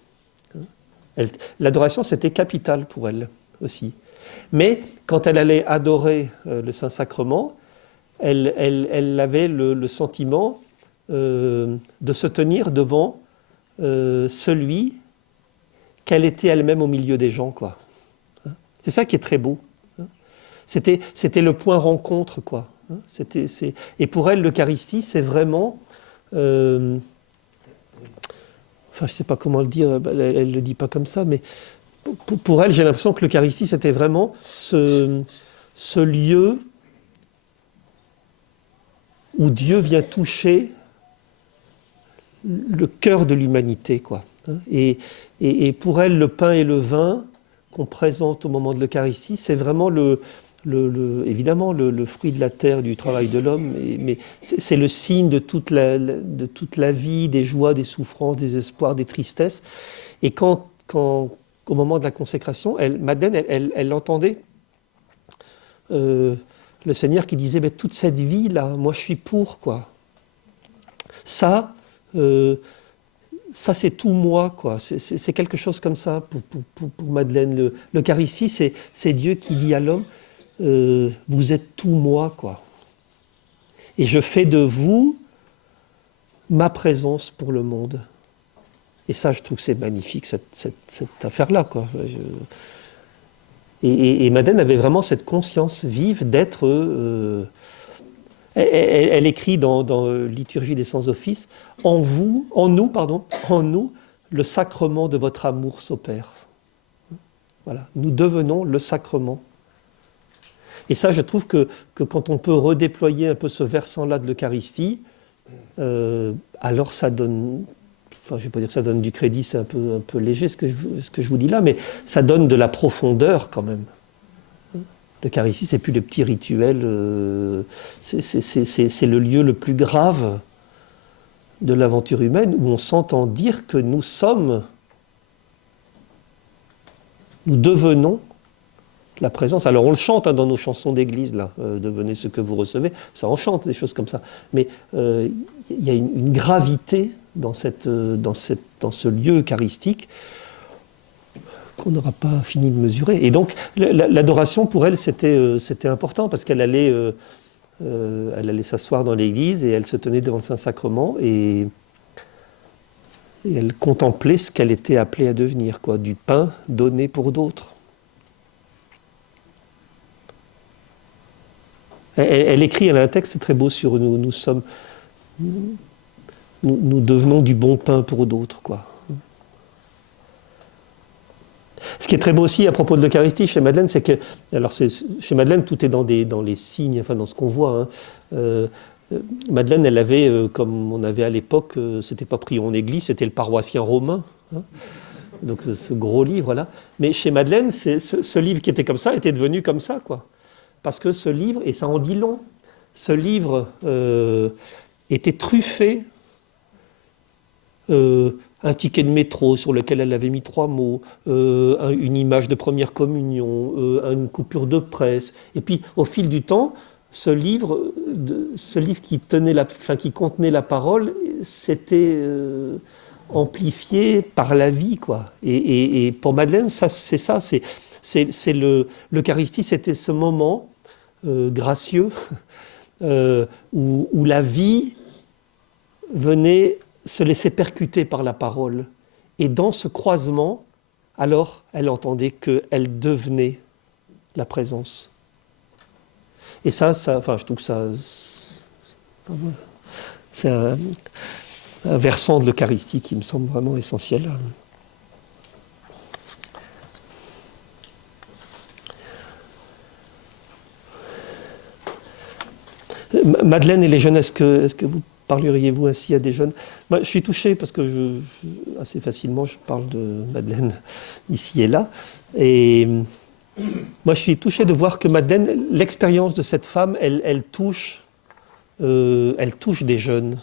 L'adoration, c'était capital pour elle aussi. Mais quand elle allait adorer le Saint-Sacrement, elle avait le sentiment de se tenir devant celui qu'elle était elle-même au milieu des gens, quoi. C'est ça qui est très beau. C'était le point rencontre, quoi. Et pour elle, l'Eucharistie, c'est vraiment... enfin, je ne sais pas comment le dire, elle ne le dit pas comme ça, mais pour elle, j'ai l'impression que l'Eucharistie, c'était vraiment ce lieu où Dieu vient toucher le cœur de l'humanité, quoi. Et pour elle, le pain et le vin qu'on présente au moment de l'Eucharistie, c'est vraiment évidemment le fruit de la terre, du travail de l'homme, mais c'est le signe de toute la vie, des joies, des souffrances, des espoirs, des tristesses. Et quand au moment de la consécration, Madeleine, elle entendait le Seigneur qui disait, toute cette vie-là, moi je suis pour, quoi. Ça c'est tout moi, quoi. C'est quelque chose comme ça pour Madeleine. L'Eucharistie, c'est Dieu qui dit à l'homme, vous êtes tout moi, quoi. Et je fais de vous ma présence pour le monde. Et ça, je trouve que c'est magnifique, cette affaire-là, quoi. Et Madeleine avait vraiment cette conscience vive d'être... elle écrit dans Liturgie des Sans-Offices, en nous, le sacrement de votre amour s'opère. Voilà, nous devenons le sacrement. Et ça, je trouve que quand on peut redéployer un peu ce versant-là de l'Eucharistie, alors ça donne... Enfin, je ne vais pas dire que ça donne du crédit, c'est un peu léger ce que je vous dis là, mais ça donne de la profondeur quand même. L'Eucharistie, c'est plus le petit rituel, c'est le lieu le plus grave de l'aventure humaine où on s'entend dire que nous devenons la présence. Alors on le chante dans nos chansons d'église, là, devenez ce que vous recevez, ça on chante, des choses comme ça. Mais il y a une gravité dans ce lieu eucharistique qu'on n'aura pas fini de mesurer. Et donc l'adoration pour elle c'était important parce qu'elle allait s'asseoir dans l'église et elle se tenait devant le Saint-Sacrement et elle contemplait ce qu'elle était appelée à devenir, quoi, du pain donné pour d'autres. Elle écrit, elle a un texte très beau sur nous. Nous devenons du bon pain pour d'autres, quoi. Ce qui est très beau aussi à propos de l'Eucharistie chez Madeleine, c'est que, alors chez Madeleine, tout est dans les signes, enfin dans ce qu'on voit. Hein. Madeleine, elle avait, comme on avait à l'époque, c'était pas Prions en Église, c'était le paroissien romain. Hein. Donc ce gros livre là. Mais chez Madeleine, ce livre qui était comme ça était devenu comme ça, quoi. Parce que ce livre, et ça en dit long, ce livre était truffé. Un ticket de métro sur lequel elle avait mis 3 mots, une image de première communion, une coupure de presse. Et puis, au fil du temps, ce livre qui contenait la parole, s'était amplifié par la vie, quoi. Et pour Madeleine, l'Eucharistie, c'était ce moment gracieux où la vie venait se laisser percuter par la parole. Et dans ce croisement, alors, elle entendait qu'elle devenait la présence. Et ça je trouve que c'est un versant de l'Eucharistie qui me semble vraiment essentiel. Madeleine et les jeunes, est-ce que vous parleriez-vous ainsi à des jeunes? Moi, je suis touché parce que assez facilement, je parle de Madeleine ici et là. Et moi, je suis touché de voir que Madeleine, l'expérience de cette femme, elle touche des jeunes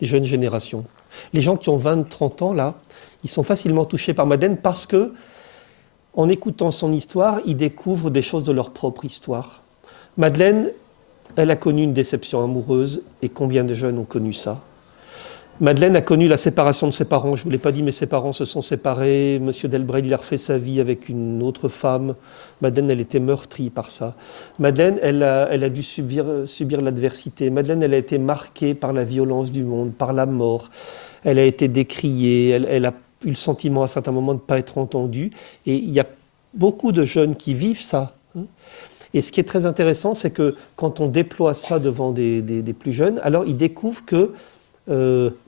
générations. Les gens qui ont 20, 30 ans, là, ils sont facilement touchés par Madeleine parce que, en écoutant son histoire, ils découvrent des choses de leur propre histoire. Madeleine, elle a connu une déception amoureuse, et combien de jeunes ont connu ça? Madeleine a connu la séparation de ses parents. Je ne vous l'ai pas dit, mais ses parents se sont séparés. Monsieur Delbrel, il a refait sa vie avec une autre femme. Madeleine, elle était meurtrie par ça. Madeleine, elle a dû subir l'adversité. Madeleine, elle a été marquée par la violence du monde, par la mort. Elle a été décriée. Elle a eu le sentiment à certains moments de ne pas être entendue. Et il y a beaucoup de jeunes qui vivent ça. Et ce qui est très intéressant, c'est que quand on déploie ça devant des plus jeunes, alors ils découvrent que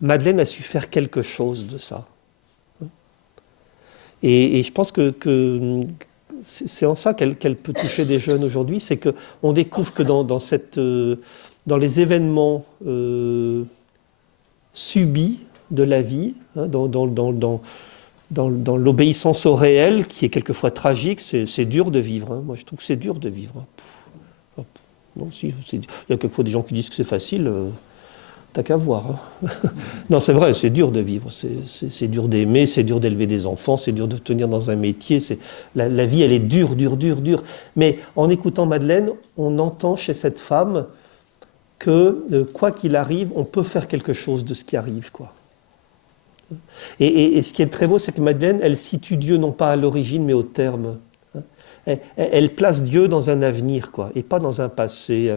Madeleine a su faire quelque chose de ça. Et je pense que c'est en ça qu'elle peut toucher des jeunes aujourd'hui, c'est qu'on découvre que dans les événements subis de la vie, hein, dans l'obéissance au réel, qui est quelquefois tragique, c'est dur de vivre. Hein. Moi, je trouve que c'est dur de vivre. Non, il y a quelquefois des gens qui disent que c'est facile. T'as qu'à voir. Hein. Non, c'est vrai, c'est dur de vivre. C'est dur d'aimer, c'est dur d'élever des enfants, c'est dur de tenir dans un métier. La vie, elle est dure, dure, dure, dure. Mais en écoutant Madeleine, on entend chez cette femme que, quoi qu'il arrive, on peut faire quelque chose de ce qui arrive, quoi. Et ce qui est très beau, c'est que Madeleine, elle situe Dieu non pas à l'origine, mais au terme. Elle place Dieu dans un avenir, quoi, et pas dans un passé.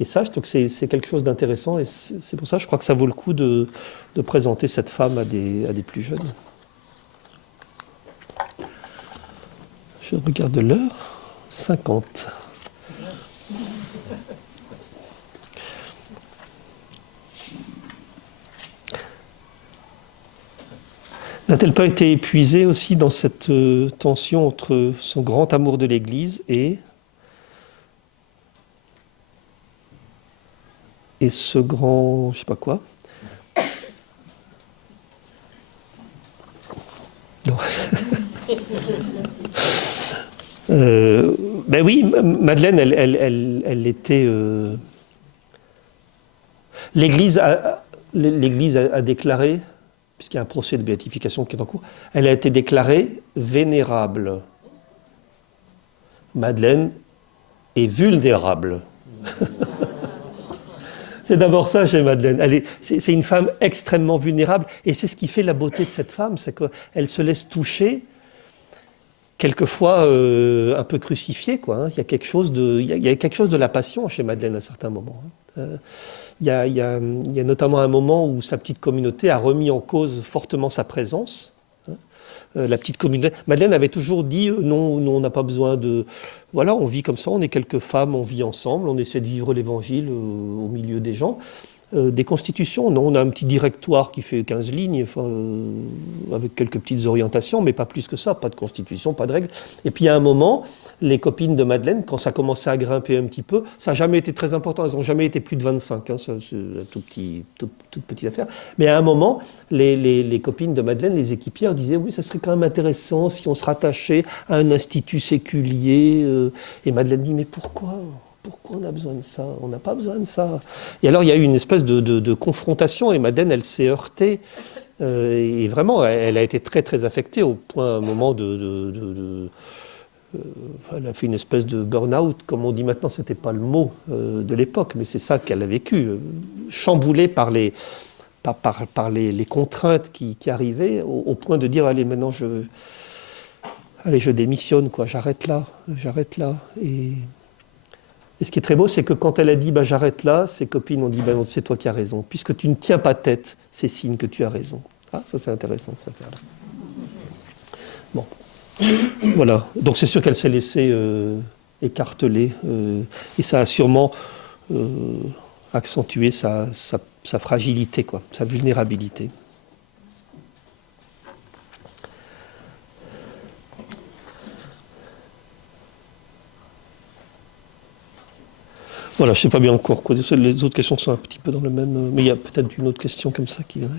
Et ça, je trouve que c'est quelque chose d'intéressant. Et c'est pour ça que je crois que ça vaut le coup de présenter cette femme à des plus jeunes. Je regarde l'heure. 50. N'a-t-elle pas été épuisée aussi dans cette tension entre son grand amour de l'Église et ce grand, je sais pas quoi. Non. Ben oui, Madeleine, elle était. L'Église a déclaré, puisqu'il y a un procès de béatification qui est en cours, elle a été déclarée vénérable. Madeleine est vulnérable. C'est d'abord ça chez Madeleine. C'est une femme extrêmement vulnérable, et c'est ce qui fait la beauté de cette femme, c'est qu'elle se laisse toucher, quelquefois un peu crucifiée, quoi. Hein. Il y a quelque chose de la passion chez Madeleine à certains moments. Il y a notamment un moment où sa petite communauté a remis en cause fortement sa présence. La petite communauté. Madeleine avait toujours dit non, nous on n'a pas besoin de. Voilà, on vit comme ça, on est quelques femmes, on vit ensemble, on essaie de vivre l'évangile au milieu des gens. Des constitutions, non, on a un petit directoire qui fait 15 lignes, avec quelques petites orientations, mais pas plus que ça, pas de constitution, pas de règles. Et puis à un moment, les copines de Madeleine, quand ça commençait à grimper un petit peu, ça n'a jamais été très important, elles n'ont jamais été plus de 25, hein, ça, c'est une toute petite affaire. Mais à un moment, les copines de Madeleine, les équipières, disaient oui, ça serait quand même intéressant si on se rattachait à un institut séculier. Et Madeleine dit mais pourquoi on a besoin de ça? On n'a pas besoin de ça. Et alors il y a eu une espèce de confrontation et Madeleine, elle s'est heurtée. Et vraiment, elle a été très très affectée au point, à un moment elle a fait une espèce de burn-out, comme on dit maintenant, c'était pas le mot de l'époque, mais c'est ça qu'elle a vécu, chamboulée par les contraintes qui arrivaient, au point de dire allez maintenant je démissionne, quoi, j'arrête là. Et ce qui est très beau, c'est que quand elle a dit j'arrête là, ses copines ont dit non, c'est toi qui as raison. Puisque tu ne tiens pas tête, c'est signe que tu as raison. Ah, ça c'est intéressant, ça fait là. Bon. Voilà. Donc c'est sûr qu'elle s'est laissée écarteler. Et ça a sûrement accentué sa fragilité, quoi, sa vulnérabilité. Voilà, je ne sais pas bien encore quoi. Les autres questions sont un petit peu dans le même. Mais il y a peut-être une autre question comme ça qui viendrait.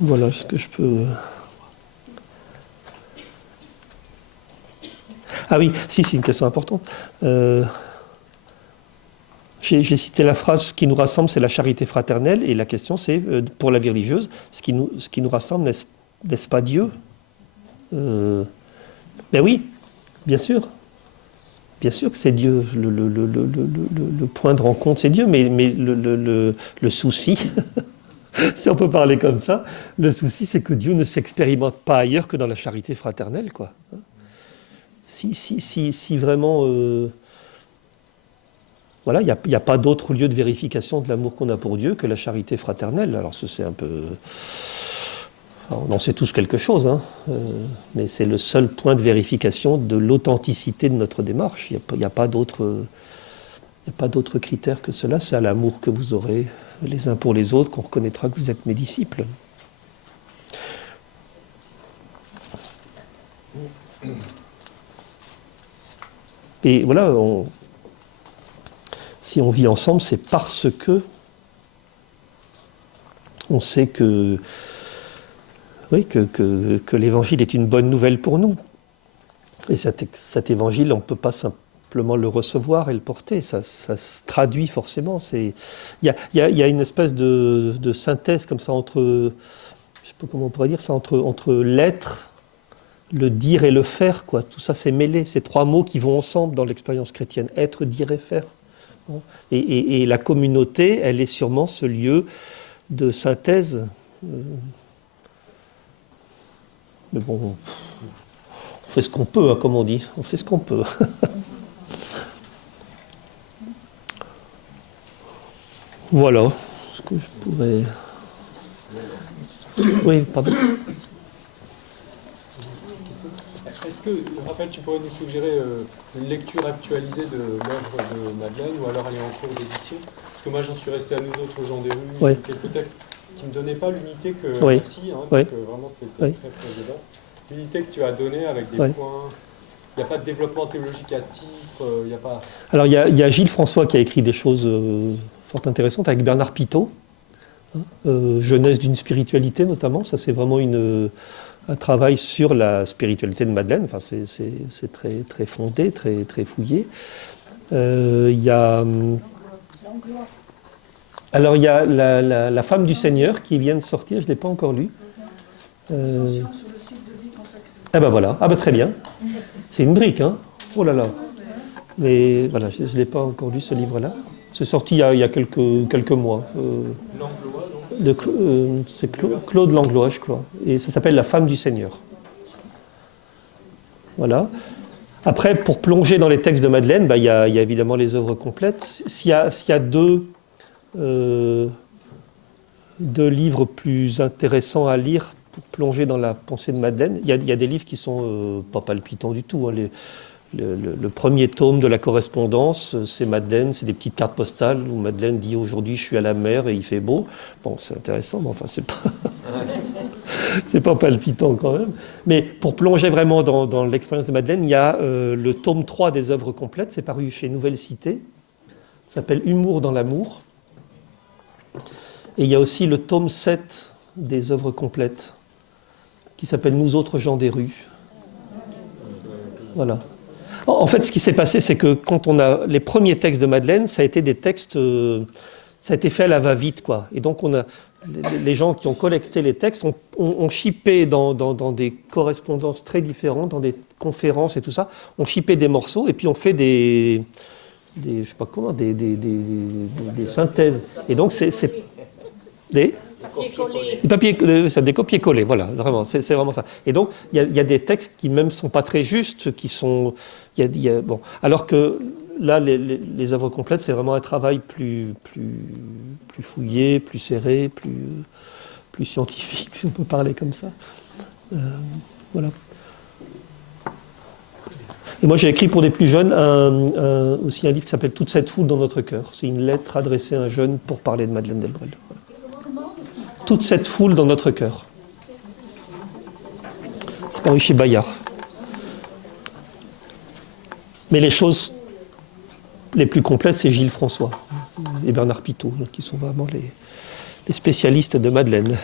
Voilà ce que je peux. Ah oui, si, c'est une question importante. J'ai cité la phrase « Ce qui nous rassemble, c'est la charité fraternelle ». Et la question, c'est, pour la vie religieuse, ce qui nous rassemble, n'est-ce pas Dieu ? Ben oui, bien sûr. Bien sûr que c'est Dieu. Le point de rencontre, c'est Dieu. Mais le souci, si on peut parler comme ça, le souci, c'est que Dieu ne s'expérimente pas ailleurs que dans la charité fraternelle, quoi. Si vraiment... voilà, il n'y a pas d'autre lieu de vérification de l'amour qu'on a pour Dieu que la charité fraternelle. Alors c'est un peu... On en sait tous quelque chose, hein, mais c'est le seul point de vérification de l'authenticité de notre démarche. Il n'y a pas d'autre critère que cela. C'est à l'amour que vous aurez les uns pour les autres qu'on reconnaîtra que vous êtes mes disciples. Et voilà, si on vit ensemble, c'est parce que on sait que l'évangile est une bonne nouvelle pour nous. Et cet évangile, on ne peut pas simplement le recevoir et le porter, ça se traduit forcément. Il y a une espèce de synthèse comme ça entre, je ne sais pas comment on pourrait dire ça, entre l'être, le dire et le faire, quoi. Tout ça c'est mêlé, ces trois mots qui vont ensemble dans l'expérience chrétienne, être, dire et faire. Et la communauté, elle est sûrement ce lieu de synthèse. Mais bon, on fait ce qu'on peut, hein, comme on dit. On fait ce qu'on peut. Voilà ce que je pouvais... Oui, pardon. Est-ce que, Raphaël, tu pourrais nous suggérer une lecture actualisée de l'œuvre de Madeleine, ou alors elle est en cours d'édition? Parce que moi, j'en suis resté à Nous autres gens des rues, Oui. Quelques textes qui ne me donnaient pas l'unité que... Oui. Merci, hein, parce Oui. que vraiment, c'était Oui. très, très aidant. L'unité que tu as donnée avec des Oui. points... Il n'y a pas de développement théologique à titre, il n'y a pas... Alors, il y a Gilles François qui a écrit des choses fort intéressantes avec Bernard Pitot, hein, Jeunesse d'une spiritualité notamment. Ça, c'est vraiment un travail sur la spiritualité de Madeleine. Enfin, c'est très, très fondé, très, très fouillé. Il y a... Alors, il y a la femme du Seigneur qui vient de sortir, je ne l'ai pas encore lu. Ah ben voilà, ah ben très bien. C'est une brique, hein. Oh là là. Mais voilà, je ne l'ai pas encore lu ce livre-là. C'est sorti il y a quelques mois. C'est Claude Langlois, je crois. Et ça s'appelle La femme du Seigneur. Voilà. Après, pour plonger dans les textes de Madeleine, il y a évidemment les œuvres complètes. S'il y a deux deux livres plus intéressants à lire pour plonger dans la pensée de Madeleine. Il y a des livres qui sont pas palpitants du tout. Hein. Le premier tome de la correspondance, c'est Madeleine, c'est des petites cartes postales où Madeleine dit aujourd'hui je suis à la mer et il fait beau. Bon, c'est intéressant, mais enfin c'est pas, c'est pas palpitant quand même. Mais pour plonger vraiment dans l'expérience de Madeleine, il y a le tome 3 des œuvres complètes, c'est paru chez Nouvelle Cité, ça s'appelle Humour dans l'amour. Et il y a aussi le tome 7 des œuvres complètes, qui s'appelle Nous autres gens des rues. Voilà. En fait, ce qui s'est passé, c'est que quand on a les premiers textes de Madeleine, ça a été des textes, ça a été fait à la va-vite, quoi. Et donc, les gens qui ont collecté les textes ont chippé dans des correspondances très différentes, dans des conférences et tout ça, ont chippé des morceaux et puis on fait des je sais pas comment, des synthèses. Et donc, c'est des copier-coller, voilà, vraiment, c'est vraiment ça. Et donc, il y a des textes qui même sont pas très justes, qui sont, bon, alors que là, les œuvres complètes, c'est vraiment un travail plus fouillé, plus serré, plus scientifique, si on peut parler comme ça. Voilà. Et moi, j'ai écrit pour des plus jeunes aussi un livre qui s'appelle Toute cette foule dans notre cœur. C'est une lettre adressée à un jeune pour parler de Madeleine Delbrel. Toute cette foule dans notre cœur. C'est paru chez Bayard. Mais les choses les plus complètes, c'est Gilles François et Bernard Pitault, qui sont vraiment les spécialistes de Madeleine.